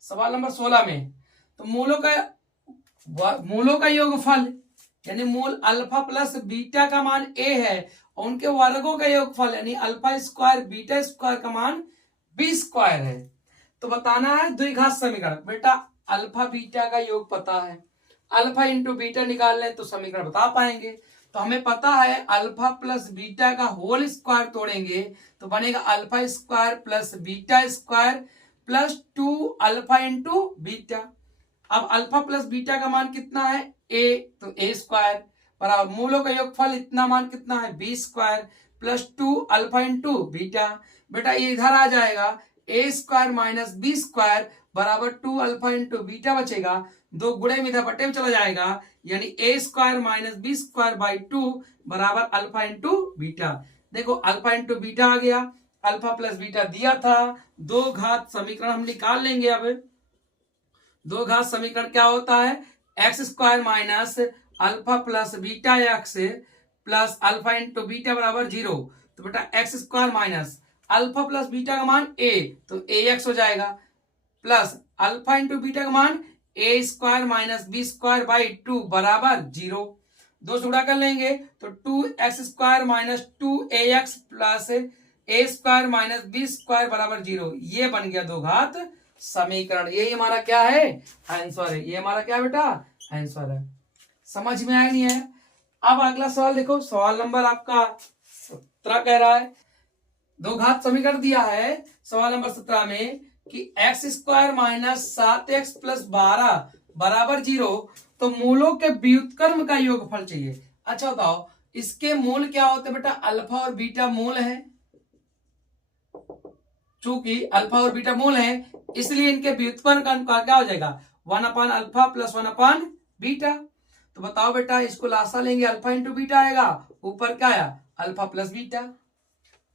सवाल नंबर 16 में। तो मूलों का योगफल यानी मूल अल्फा प्लस बीटा का मान a है और उनके वर्गों का योगफल यानी अल्फा स्क्वायर बीटा स्क्वायर का मान b² है। तो बताना है द्विघात समीकरण। बेटा अल्फा बीटा का योग पता है, अल्फा इंटू बीटा निकाल लें तो समीकरण बता पाएंगे। तो हमें पता है अल्फा प्लस बीटा का होल स्क्वायर तोड़ेंगे तो बनेगा alpha square plus beta square plus 2 alpha into beta. अब अल्फा प्लस बीटा का मान कितना है a, तो a² बराबर मूलों का योगफल इतना मान कितना है b² plus 2 alpha into beta. बेटा ये इधर आ जाएगा a² माइनस b² बराबर 2 अल्फा इंटू बीटा बचेगा, दो गुणे में इधर बटे में चला जाएगा, यानी a² माइनस b² बाई 2 बराबर अल्फा इंटू बीटा। देखो अल्फा इंटू बीटा आ गया, अल्फा प्लस बीटा दिया था, दो घात समीकरण हम निकाल लेंगे। अब दो घात समीकरण क्या होता है, x² minus alpha plus beta x plus alpha into beta बराबर 0। तो बेटा x² minus alpha plus beta का मान a, तो ax हो जाएगा प्लस अल्फा इंटू बीटा का मान a² माइनस b² बाई 2 बराबर 0। दो से गुणा कर लेंगे तो 2x² minus 2ax plus a² minus b² बराबर 0। ये बन गया दो घात समीकरण। यही हमारा क्या है, आंसर है। ये हमारा क्या बेटा आंसर है। समझ में आया नहीं है? अब अगला सवाल देखो, सवाल नंबर आपका 17 कह रहा है दो घात समीकरण दिया है सवाल नंबर 17 में कि x² माइनस 7x प्लस 12 बराबर 0। तो मूलों के व्युत्क्रम का योगफल चाहिए। अच्छा बताओ इसके मूल क्या होते हैं बेटा, अल्फा और बीटा मूल है। चूंकि अल्फा और बीटा मूल है इसलिए इनके व्युत्पन्न का क्या हो जाएगा 1/अल्फा प्लस 1/बीटा। तो बताओ बेटा, इसको लासा लेंगे, अल्फा इंटू बीटा आएगा, ऊपर क्या आया, अल्फा प्लस बीटा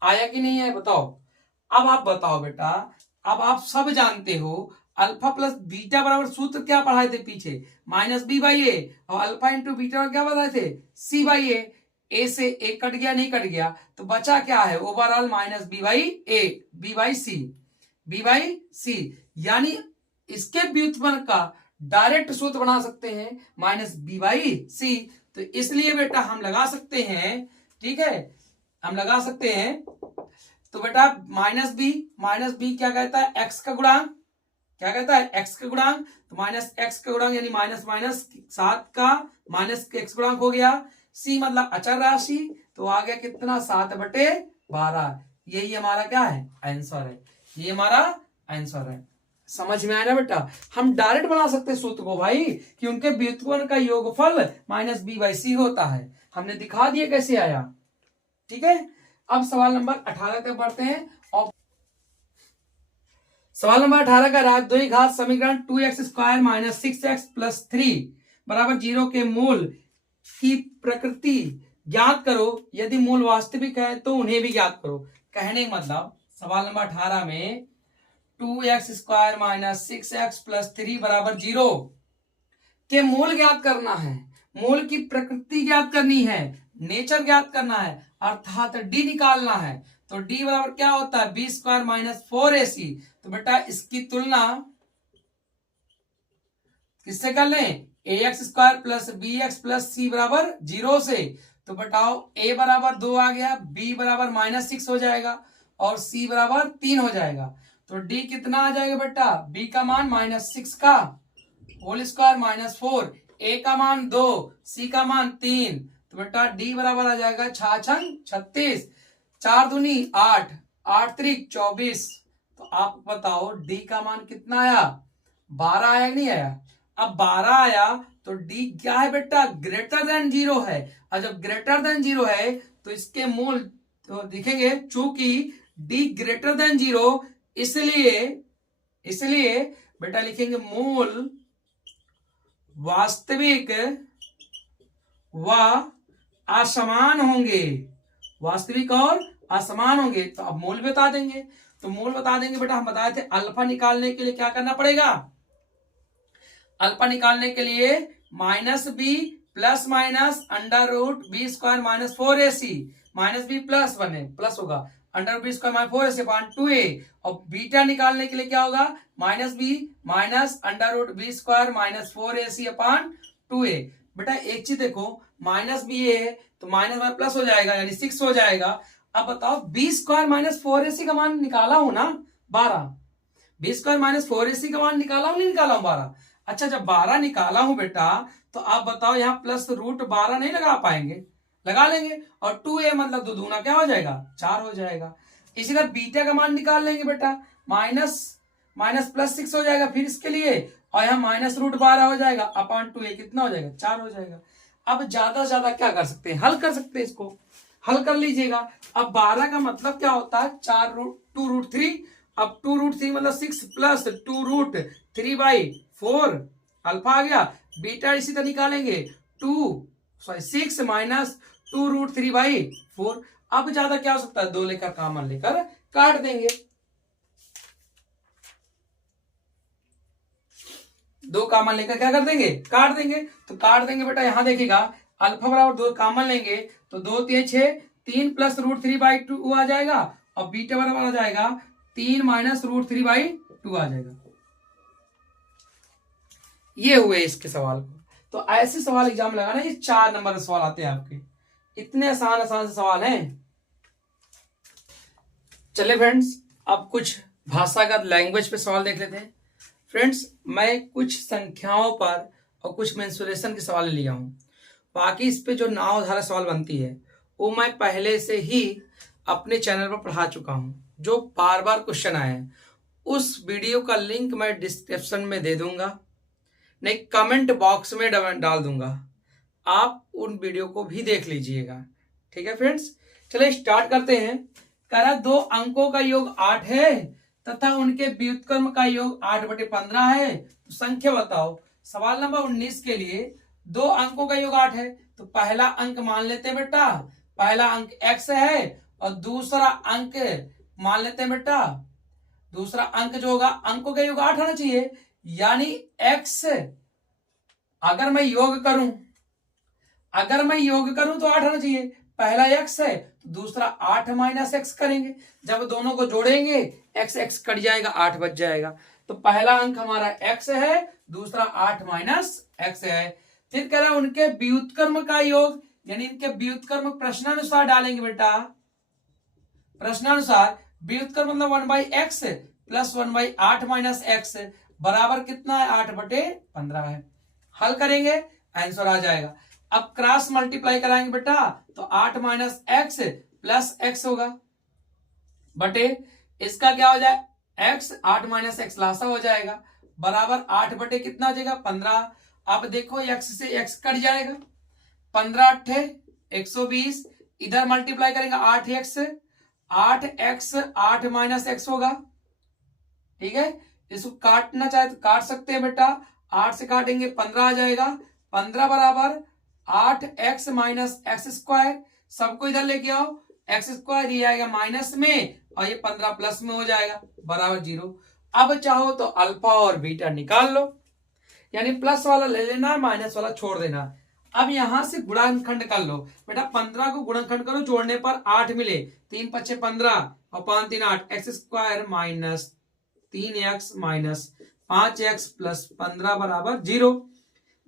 आया कि नहीं है, बताओ। अब आप बताओ बेटा, अब आप सब जानते हो अल्फा प्लस बीटा बराबर सूत्र क्या पढ़ाए थे पीछे, माइनस बी बाई ए, और अल्फा इंटू बीटा क्या बताए थे, सी बाई ए से ए कट गया, नहीं कट गया, तो बचा क्या है, overall minus B by A, B by C, यानी इसके व्युत्पन्न का डायरेक्ट सूत्र बना सकते हैं माइनस बी बाई सी। तो इसलिए बेटा हम लगा सकते हैं, ठीक है, हम लगा सकते हैं। तो बेटा माइनस बी क्या कहता है, एक्स का गुणांक, क्या कहता है, एक्स का गुणांक, तो माइनस एक्स का गुणांक यानी माइनस माइनस 7 का माइनस एक्स गुणांक हो गया। सी मतलब अचर राशि, तो आ गया कितना, 7/12। यही हमारा क्या है, आंसर है, ये हमारा आंसर है। समझ में आया ना बेटा, हम डायरेक्ट बना सकते हैं सूत्र को भाई, कि उनके व्युत्पन्न का योगफल माइनस बी बाई सी होता है, हमने दिखा दिया कैसे आया। ठीक है, अब सवाल नंबर 18 तक बढ़ते हैं। और सवाल नंबर 18 का राजद्वयी घात समीकरण 2x² माइनस 6x प्लस 3 बराबर 0 के मूल की प्रकृति ज्ञात करो, यदि मूल वास्तविक है तो उन्हें भी ज्ञात करो। कहने का मतलब सवाल नंबर 18 में 2x² माइनस 6x प्लस 3 बराबर 0 के मूल ज्ञात करना है, मूल की प्रकृति ज्ञात करनी है, नेचर ज्ञात करना है, अर्थात डी निकालना है। तो डी बराबर क्या होता है, b² माइनस 4ac। तो बेटा इसकी तुलना किससे कर लें, ax² plus bx plus c बराबर 0 से। तो बताओ a बराबर 2 आ गया, b बराबर -6 हो जाएगा, और c बराबर 3 हो जाएगा। तो d कितना आ जाएगा बेटा, b का मान -6 का होल स्क्वायर -4, a का मान 2, c का मान 3। तो बेटा d बराबर आ जाएगा 6×36, 4 दूनी 8, 8 त्रिक 24। तो आप बताओ d का मान कितना आया, 12 आया कि नहीं आया। अब 12 आया तो d क्या है बेटा, ग्रेटर देन 0 है, और जब ग्रेटर देन 0 है तो इसके मूल तो दिखेंगे, चूंकि d ग्रेटर देन 0, इसलिए बेटा लिखेंगे मूल वास्तविक व असमान होंगे, वास्तविक और असमान होंगे। तो अब मूल बता देंगे, तो मूल बता देंगे बेटा, हम बताए थे अल्फा निकालने के लिए क्या करना पड़ेगा, अल्फा निकालने के लिए -b plus minus √b² minus 4ac, -b plus 1 है, प्लस होगा √b² minus 4ac upon 2a, और बीटा निकालने के लिए क्या होगा, -b minus √b² minus 4ac upon 2a। बेटा एक चीज देखो, -b है तो माइनस प्लस हो जाएगा, यानी 6 हो जाएगा। अब बताओ b² माइनस 4ac का मान निकाला हूं ना 12, b² माइनस 4ac का मान निकाला हूं, नहीं निकाला हूं 12। अच्छा जब 12 निकाला हूं बेटा, तो आप बताओ यहाँ प्लस √12 नहीं लगा पाएंगे, लगा लेंगे, और 2a मतलब 2 दूना क्या हो जाएगा, 4 हो जाएगा। इसी तरह बीटा का मान निकाल लेंगे बेटा, माइनस प्लस 6 हो जाएगा फिर इसके लिए, और यहाँ -√12 हो जाएगा अपॉन 2a, कितना हो जाएगा, 4 हो जाएगा। अब ज्यादा से ज्यादा क्या कर सकते हैं, हल कर सकते हैं, इसको हल कर लीजिएगा। अब 12 का मतलब क्या होता है, 2√3, अब 2√3 मतलब 6 प्लस 2√3/4 अल्फा आ गया। बीटा इसी तरह निकालेंगे, 6 माइनस 2√3/4। अब ज्यादा क्या हो सकता है, 2 लेकर कॉमन लेकर काट देंगे, 2 कॉमन लेकर क्या कर देंगे, काट देंगे। तो काट देंगे बेटा, यहां देखिएगा अल्फा बराबर 2 कॉमन लेंगे तो 2 3 6, 3 प्लस √3/2 आ जाएगा, और बीटा बराबर आ जाएगा 3 माइनस √3/2 आ जाएगा। ये हुए इसके सवाल को। तो ऐसे सवाल एग्जाम लगाना, ये 4 नंबर के सवाल आते हैं आपके, इतने आसान से सवाल हैं। चले फ्रेंड्स, अब कुछ भाषागत लैंग्वेज पे सवाल देख लेते हैं। फ्रेंड्स मैं कुछ संख्याओं पर और कुछ मेंसुरेशन के सवाल लिया हूं, बाकी इस पे जो नाव धारा सवाल बनती है वो मैं पहले से ही अपने चैनल पर पढ़ा चुका हूं। जो बार बार क्वेश्चन आए हैं उस वीडियो का लिंक मैं डिस्क्रिप्शन में दे दूंगा, नहीं कमेंट बॉक्स में डाल दूंगा, आप उन वीडियो को भी देख लीजिएगा। ठीक है फ्रेंड्स, चलिए स्टार्ट करते हैं। कह रहा 2 अंकों का योग 8 है तथा उनके व्युत्क्रम का योग 8/15 है, तो संख्या बताओ। सवाल नंबर 19 के लिए दो अंकों का योग 8 है, तो पहला अंक मान लेते हैं बेटा, पहला अंक x है और दूसरा अंक मान लेते हैं बेटा, दूसरा अंक जो होगा अंकों का योग 8 होना चाहिए, यानी x अगर मैं योग करूं तो 8 होना चाहिए। पहला x है तो दूसरा 8 माइनस एक्स करेंगे, जब दोनों को जोड़ेंगे x x कट जाएगा, 8 बच जाएगा। तो पहला अंक हमारा x है, दूसरा 8 माइनस एक्स है। फिर कह रहा है उनके व्युत्क्रम का योग, यानी इनके व्युत्क्रम प्रश्नानुसार डालेंगे बेटा, प्रश्नानुसार व्युत्क्रम मतलब 1/x प्लस 1/8 माइनस एक्स बराबर कितना है, 8/15 है। हल करेंगे आंसर आ जाएगा। अब क्रॉस मल्टीप्लाई कराएंगे बेटा, तो 8 माइनस एक्स प्लस एक्स होगा बटे इसका क्या हो जाए x, 8 माइनस एक्स लासा हो जाएगा, बराबर 8 बटे कितना हो जाएगा 15। अब देखो x से x कट जाएगा, 15 अट्ठे 120, इधर मल्टीप्लाई करेंगे 8x 8 माइनस एक्स होगा, ठीक है। इसको काटना चाहे तो काट सकते हैं बेटा, 8 से काटेंगे 15 आ जाएगा, 15 बराबर 8x माइनस एक्स स्क्वायर, सबको इधर लेके आओ, एक्स स्क्वायर ये आएगा माइनस में और ये 15 प्लस में हो जाएगा बराबर 0। अब चाहो तो अल्फा और बीटा निकाल लो, यानी प्लस वाला ले लेना, माइनस वाला छोड़ देना। अब यहां से गुणनखंड कर लो बेटा, 15 को गुणनखंड करो, जोड़ने पर 8 मिले, 3 5 15 और 5 3 8, x square minus 3x minus 5x plus 15 बराबर 0।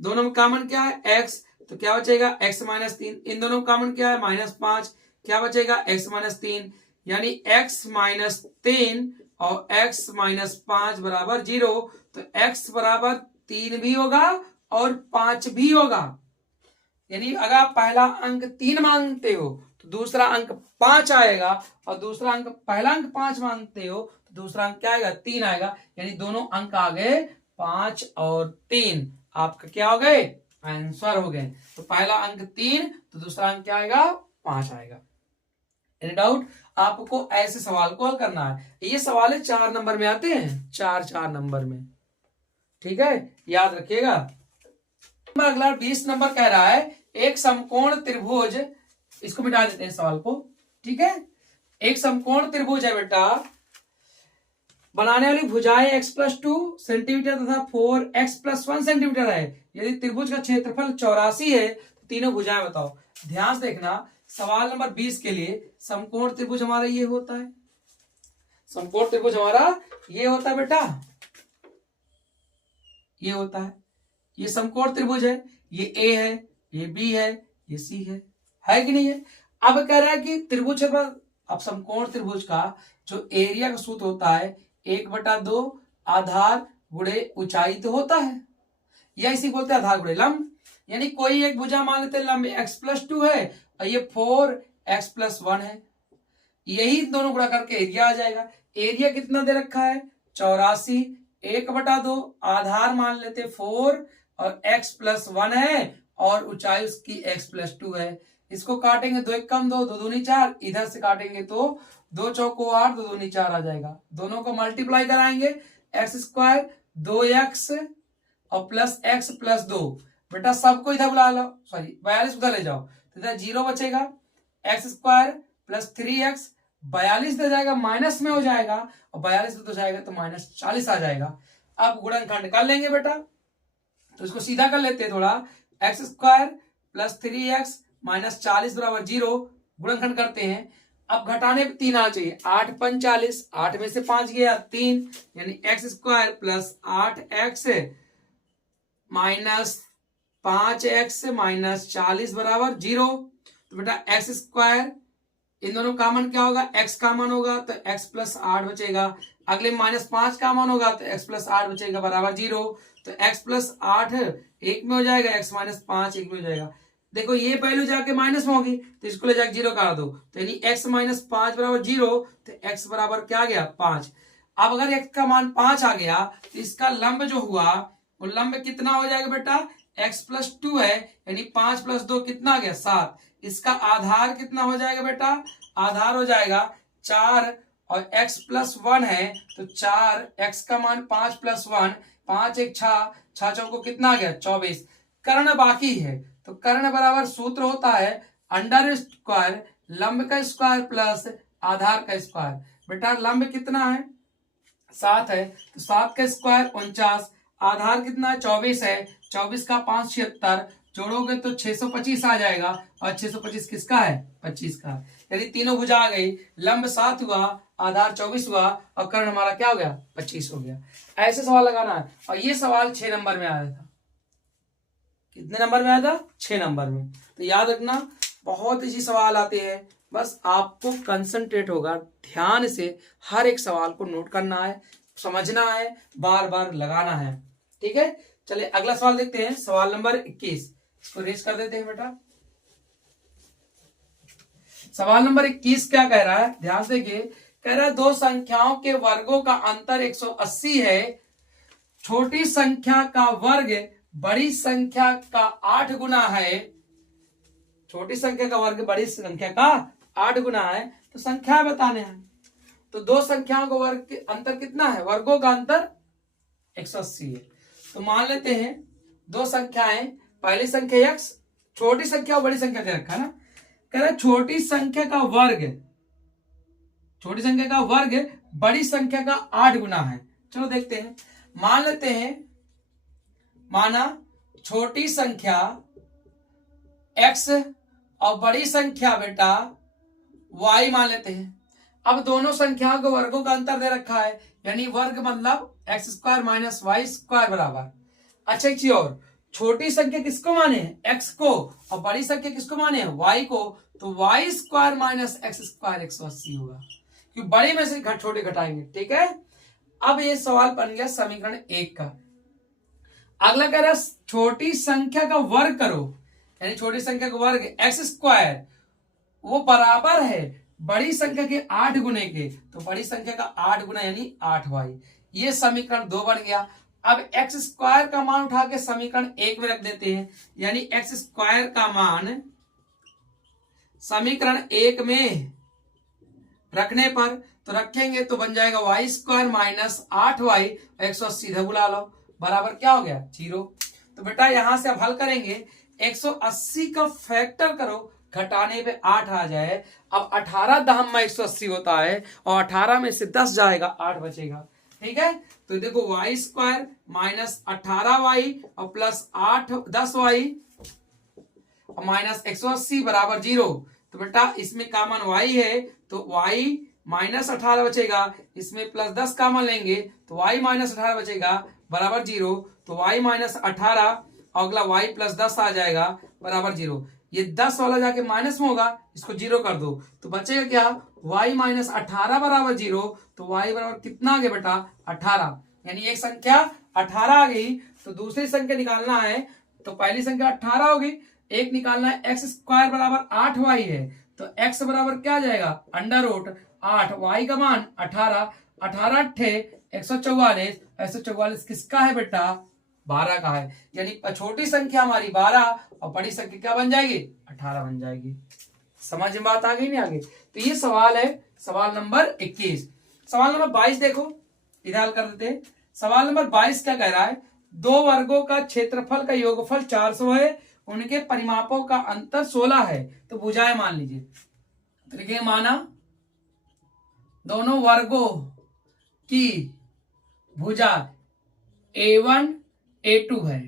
दोनों में कॉमन क्या है x, तो क्या बचेगा x माइनस 3, इन दोनों में कॉमन क्या है -5, क्या बचेगा x माइनस 3, यानी x माइनस 3 और x माइनस 5 बराबर 0। तो x बराबर 3 भी होगा और 5 भी होगा, यानी अगर आप पहला अंक 3 मांगते हो तो दूसरा अंक 5 आएगा, और दूसरा अंक पहला अंक 5 मांगते हो तो दूसरा अंक क्या आएगा 3 आएगा, यानी दोनों अंक आ गए 5 और 3, आपका क्या हो गए आंसर हो गए। तो पहला अंक 3 तो दूसरा अंक क्या आएगा 5 आएगा। Any doubt? आपको ऐसे सवाल को हल करना है, ये सवाल है 4 नंबर में आते हैं, 4 नंबर में, ठीक है, याद रखिएगा। अगला 20 नंबर कह रहा है एक समकोण त्रिभुज, इसको मिटा देते हैं सवाल को, ठीक है। एक समकोण त्रिभुज है बेटा, बनाने वाली भुजाएं x + 2 सेंटीमीटर तथा 4x + 1 सेंटीमीटर है। यदि त्रिभुज का क्षेत्रफल 84 है तो तीनों भुजाएं बताओ। ध्यान से देखना, सवाल नंबर 20 के लिए समकोण त्रिभुज हमारा ये होता है, समकोण त्रिभुज हमारा ये होता है बेटा, ये होता है, ये समकोण त्रिभुज है, ये A है, ये B है, ये C है कि नहीं है। अब कह रहा है कि त्रिभुज पर, अब समकोण त्रिभुज का जो एरिया का सूत्र होता है 1/2 आधार गुणे ऊंचाई तो होता है, या इसी बोलते हैं आधार गुणे लंब, यानी कोई एक भुजा मान लेते हैं लंब x + 2 है और ये 4x + 1 है, यही दोनों गुणा करके एरिया आ जाएगा। एरिया कितना दे रखा है 84, 1/2 आधार मान लेते 4 और x + 1 है और ऊंचाई उसकी x + 2 है। इसको काटेंगे 2 1 कम 2, 2 दूनी 4, इधर से काटेंगे तो 2 चौको 8, 2 दूनी 4 आ जाएगा। दोनों को मल्टीप्लाई कराएंगे, x² 2x और प्लस x + 2, बेटा सबको इधर बुला लो, सॉरी 42 उधर ले जाओ, तो इधर 0 बचेगा, x² + 3x 42 इधर जाएगा माइनस में हो जाएगा और 42 इधर जाएगा तो -40 आ जाएगा। अब गुणनखंड कर लेंगे बेटा, तो इसको सीधा कर लेते हैं थोड़ा, x² + 3x -40 बराबर 0, गुणनखंड करते हैं। अब घटाने पे 3 आना चाहिए, 8 5 40, 8 में से 5 गया 3, यानी x² + 8x -5x -40 बराबर 0। तो बेटा x², इन दोनों का मान क्या होगा, x का मान होगा तो x + 8 बचेगा, अगले -5 का मान होगा तो x + 8 बचेगा बराबर 0। तो x + 8 1 में हो जाएगा, x - 5 1 में हो जाएगा। देखो ये वैल्यू जाके माइनस में होगी तो इसको ले जाके 0 करा दो, तो यानी x - 5 बराबर 0, तो x बराबर क्या आ गया 5। अब अगर x का मान 5 आ गया तो इसका लंब जो हुआ वो लंब कितना हो जाएगा बेटा, x + 2 है, यानी 5 + 2 कितना आ गया 7। इसका आधार कितना हो जाएगा बेटा, आधार हो जाएगा 4 और x + 1 है तो 4, x का मान 5 + 1, 5 1 6, 6 चौको कितना आ गया 24। कर्ण बाकी है, तो कर्ण बराबर सूत्र होता है अंडर स्क्वायर लंब का स्क्वायर प्लस आधार का स्क्वायर। बेटा लंब कितना है 7 है, तो 7 का स्क्वायर 49, आधार कितना है 24 है, 24 का 5 76, जोड़ोगे तो 625 आ जाएगा, और 625 किसका है 25 का। यानी तीनों भुजा आ गई, लंब 7 हुआ, आधार 24 हुआ, और कर्ण हमारा क्या हो गया 25 हो गया। ऐसे सवाल लगाना है, और ये सवाल 6 नंबर में आया था। कितने नंबर में आया था 6 नंबर में। तो याद रखना बहुत इजी सवाल आते हैं, बस आपको कंसंट्रेट होगा, ध्यान से हर एक सवाल को नोट करना है, समझना है, बार बार लगाना है। ठीक है, चलिए अगला सवाल देखते हैं, सवाल नंबर 21। इसको रेस कर देते हैं बेटा। सवाल नंबर 21 क्या कह रहा है, ध्यान से देखिए। कह रहा है दो संख्याओं के वर्गों का अंतर 180 है, छोटी संख्या का वर्ग बड़ी संख्या का 8 गुना है। छोटी संख्या का वर्ग बड़ी संख्या का 8 गुना है, तो संख्या बताने हैं। तो दो संख्याओं का वर्ग के अंतर कितना है, वर्गों का अंतर 180 है। तो मान लेते हैं दो संख्याएं, पहली संख्या x, छोटी संख्या और बड़ी संख्या दे रखा है ना। कह रहा है छोटी संख्या का वर्ग बड़ी संख्या का 8 गुना है। चलो देखते हैं, मान लेते हैं, माना छोटी संख्या x और बड़ी संख्या बेटा y मान लेते हैं। अब दोनों संख्याओं के वर्गों का अंतर दे रखा है, यानी वर्ग मतलब X square minus Y square बराबर। अच्छा एक चीज और, छोटी संख्या किसको माने हैं x को, और बड़ी संख्या किसको माने हैं y को, तो Y square minus X square 180 होगा, क्योंकि बड़े में से छोटे घटाएंगे। ठीक है, अब ये सवाल बन गया समीकरण 1 का। अगला कह रहा है छोटी संख्या का वर्ग करो, यानी छोटी संख्या का वर्ग एक्स स्क्वायर वो बराबर है बड़ी संख्या के 8 गुने के, तो बड़ी संख्या का 8 गुना यानी 8y। ये समीकरण 2 बन गया। अब एक्स स्क्वायर का मान उठा के समीकरण 1 में रख देते हैं, यानी एक्स स्क्वायर का मान समीकरण 1 में रखने पर तो रखेंगे तो बन जाएगा वाई स्क्वायर माइनस 8y, 180 सीधा बुला लो, बराबर क्या हो गया 0। तो बेटा यहां से अब हल करेंगे, 180 का फैक्टर करो, घटाने पे 8 आ जाए। अब 18 दहम में 180 होता है, और 18 में से 10 जाएगा, 8 बचेगा। ठीक है, तो देखो वाई स्क्वायर माइनस 18y और प्लस 10y और माइनस 180 बराबर 0। तो बेटा इसमें कॉमन y है, तो y माइनस 18 बचेगा, इसमें प्लस 10 कॉमन लेंगे तो y माइनस 18 बचेगा बराबर 0। तो y माइनस 18 और अगला y प्लस 10 आ जाएगा बराबर 0। ये 10 वाला जाके माइनस में होगा, इसको 0 कर दो तो बचेगा क्या, y माइनस 18 बराबर 0। तो y बराबर कितना आ गया बेटा 18, यानी एक संख्या 18 आ गई। तो दूसरी संख्या निकालना है, तो पहली संख्या 18 होगी, एक निकालना है एक्स स्क्वायर बराबर 8y है, तो x बराबर क्या आ जाएगा अंडर रूट 8, y का मान 18, 18 अट्ठे 144, 144 किसका है बेटा 12 का है, यानी छोटी संख्या हमारी 12 और बड़ी संख्या क्या बन जाएगी 18 बन जाएगी। समझ में बात आ गई नहीं आगे। तो ये सवाल है सवाल नंबर 21। सवाल नंबर 22 देखो, इधर हल कर देते हैं। सवाल नंबर 22 क्या कह रहा है, दो वर्गों का क्षेत्रफल का योगफल 400 है, उनके परिमापों का अंतर 16 है, तो भुजाएं मान लीजिए। तो देखिए माना दोनों वर्गों की भुजा A1 A2 है,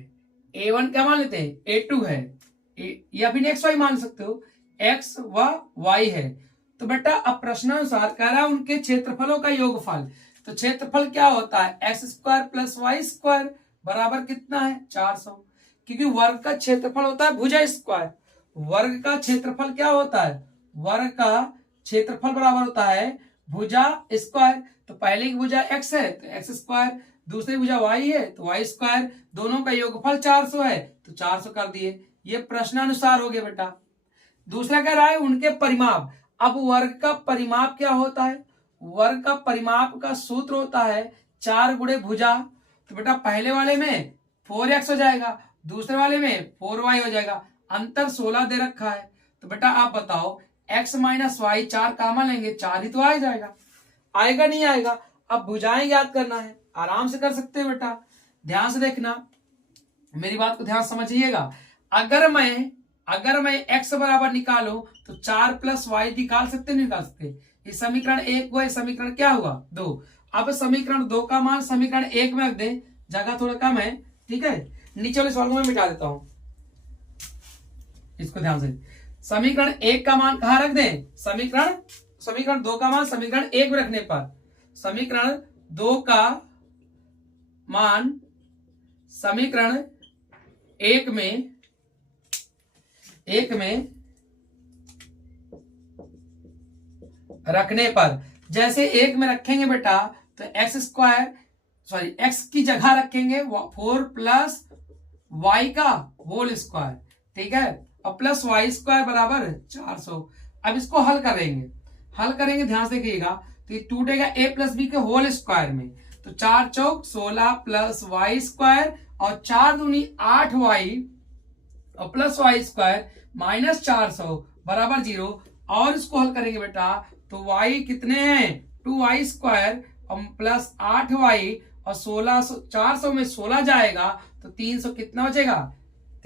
A1 क्या मान लेते हैं A2 है, या फिर XY मान सकते हो, X व Y है। तो बेटा अब प्रश्नानुसार कह रहा है उनके क्षेत्रफलों का योगफल, तो क्षेत्रफल क्या होता है X square plus Y square बराबर कितना है 400, क्योंकि वर्ग का क्षेत्रफल होता है भुजा स्क्वायर। वर्ग का क्षेत्रफल क्या होता है, वर्ग का क्षेत्रफल बराबर होता है भुजा स्क्वायर। तो पहले की भुजा x है तो एक्स स्क्वायर, दूसरी भुजा y है तो वाई स्क्वायर, दोनों का योगफल 400 है तो 400 कर दिए। ये प्रश्नानुसार हो गया बेटा। दूसरा कह रहा है उनके परिमाप। अब वर्ग का परिमाप क्या होता है, वर्ग का परिमाप का सूत्र होता है 4 गुणे भुजा। तो बेटा पहले वाले में 4x हो जाएगा, दूसरे वाले में 4y हो जाएगा, अंतर 16 दे रखा है। तो बेटा आप बताओ x माइनस वाई 4 कॉमन लेंगे 4 ही तो आ जाएगा, आएगा नहीं आएगा। अब भुजाएं याद करना है, आराम से कर सकते हो बेटा, ध्यान से देखना। मेरी बात को ध्यान समझिएगा। अगर मैं x बराबर निकालूं तो 4 प्लस वाई निकाल सकते नहीं निकाल सकते? ये समीकरण 1 हुआ, समीकरण क्या हुआ 2। अब समीकरण 2 का मान समीकरण 1 में रख दे, जगह थोड़ा कम है, ठीक है। नीचे वाले सवाल को मैं मिटा देता हूं, इसको ध्यान से। समीकरण 1 का मान कहां रख दें? समीकरण 2 का मान समीकरण 1 में रखने पर समीकरण 2 का मान समीकरण 1 में रखने पर, जैसे 1 में रखेंगे बेटा तो x की जगह रखेंगे 4 प्लस y का होल स्क्वायर, ठीक है, और प्लस वाई स्क्वायर बराबर 400। अब इसको हल करेंगे ध्यान से देखिएगा, तो ये टूटेगा a प्लस बी के होल स्क्वायर में, तो 4 चौक 16 प्लस वाई स्क्वायर और 4 दूनी 8 वाई और प्लस वाई स्क्वायर माइनस 400 बराबर 0। और इसको हल करेंगे बेटा तो y कितने हैं 2y स्क्वायर और प्लस 8y और 400 में 16 जाएगा तो 300 कितना बचेगा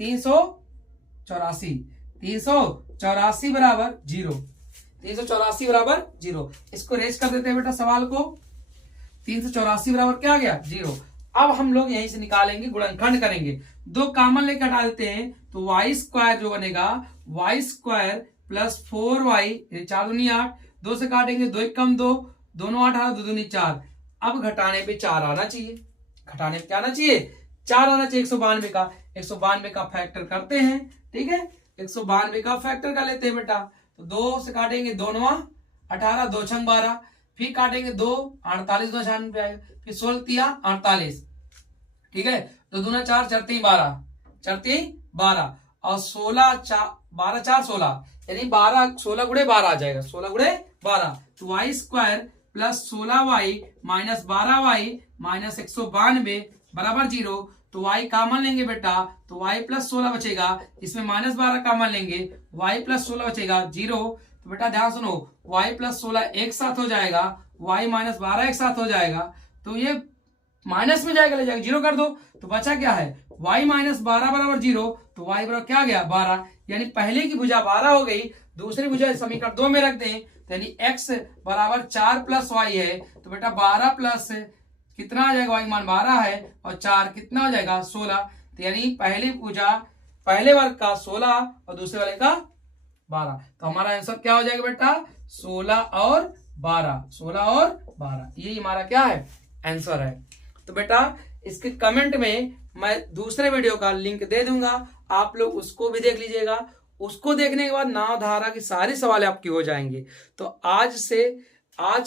384 बराबर 0। 384 बराबर 0। इसको रेज कर देते हैं बेटा सवाल को। 384 बराबर क्या आ गया 0। अब हम लोग यहीं से निकालेंगे, गुणनखंड करेंगे, 2 कॉमन लेकर हटा देते हैं तो वाई स्क्वायर जो बनेगा वाई स्क्वायर प्लस 4y 4 दूनी 8, 2 से काटेंगे 2 1 कम 2, दोनों 8 2 दूनी 4। अब घटाने पे 4 आना चाहिए, घटाने पे क्या आना चाहिए 4 आना चाहिए। 192 का फैक्टर करते हैं, ठीक है, 192 का फैक्टर कर लेते हैं बेटा। तो 2 से काटेंगे 2 9 18, 2 6 12, फिर काटेंगे 2 48, 2 6 पे आएगा, फिर 16 तिया 48, ठीक है, तो दूना 4 चरती 12 और 16 12 4 16, यानी 12 16 गुणे 12 आ जाएगा, 16 गुणे 12। तो Y square plus 16y minus 12y minus 192 बराबर 0। तो y कॉमन लेंगे बेटा तो y प्लस 16 बचेगा, इसमें माइनस 12 कॉमन लेंगे y प्लस 16 बचेगा 0। तो बेटा ध्यान सुनो, y प्लस 16 एक साथ हो जाएगा, y माइनस 12 एक साथ हो जाएगा, तो ये माइनस में जाएगा, ले जाएगा 0 कर दो, तो बचा क्या है y माइनस 12 बराबर 0। तो y बराबर क्या गया 12, यानी पहले की भुजा 12 हो गई, दूसरी भुजा समीकरण 2 में रख दें, तो यानी x बराबर 4 प्लस y है, तो बेटा 12 प्लस कितना आ जाएगा y मान 12 है और 4 कितना हो जाएगा 16। तो यानी पहली भुजा पहले वर्ग का 16 और दूसरे वाले का 12, तो हमारा आंसर क्या हो जाएगा बेटा 16 और 12, ये हमारा क्या है आंसर है। तो बेटा इसके कमेंट में मैं दूसरे वीडियो का लिंक दे दूंगा, आप लोग उसको भी देख लीजिएगा। उसको देखने के बाद नाव धारा की सारी सवाल आपकी हो जाएंगे। तो आज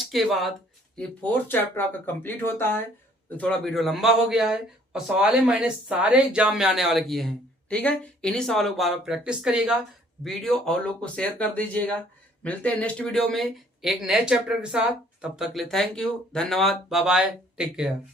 के बाद ये 4th चैप्टर आपका कंप्लीट होता है। तो थोड़ा वीडियो लंबा हो गया है और सवालें मैंने सारे एग्जाम में आने वाले किए हैं, ठीक है। इन्हीं सवालों को बार बार प्रैक्टिस करिएगा, वीडियो और लोग को शेयर कर दीजिएगा। मिलते हैं नेक्स्ट वीडियो में एक नए चैप्टर के साथ, तब तक के लिए थैंक यू, धन्यवाद, बाय बाय, टेक केयर।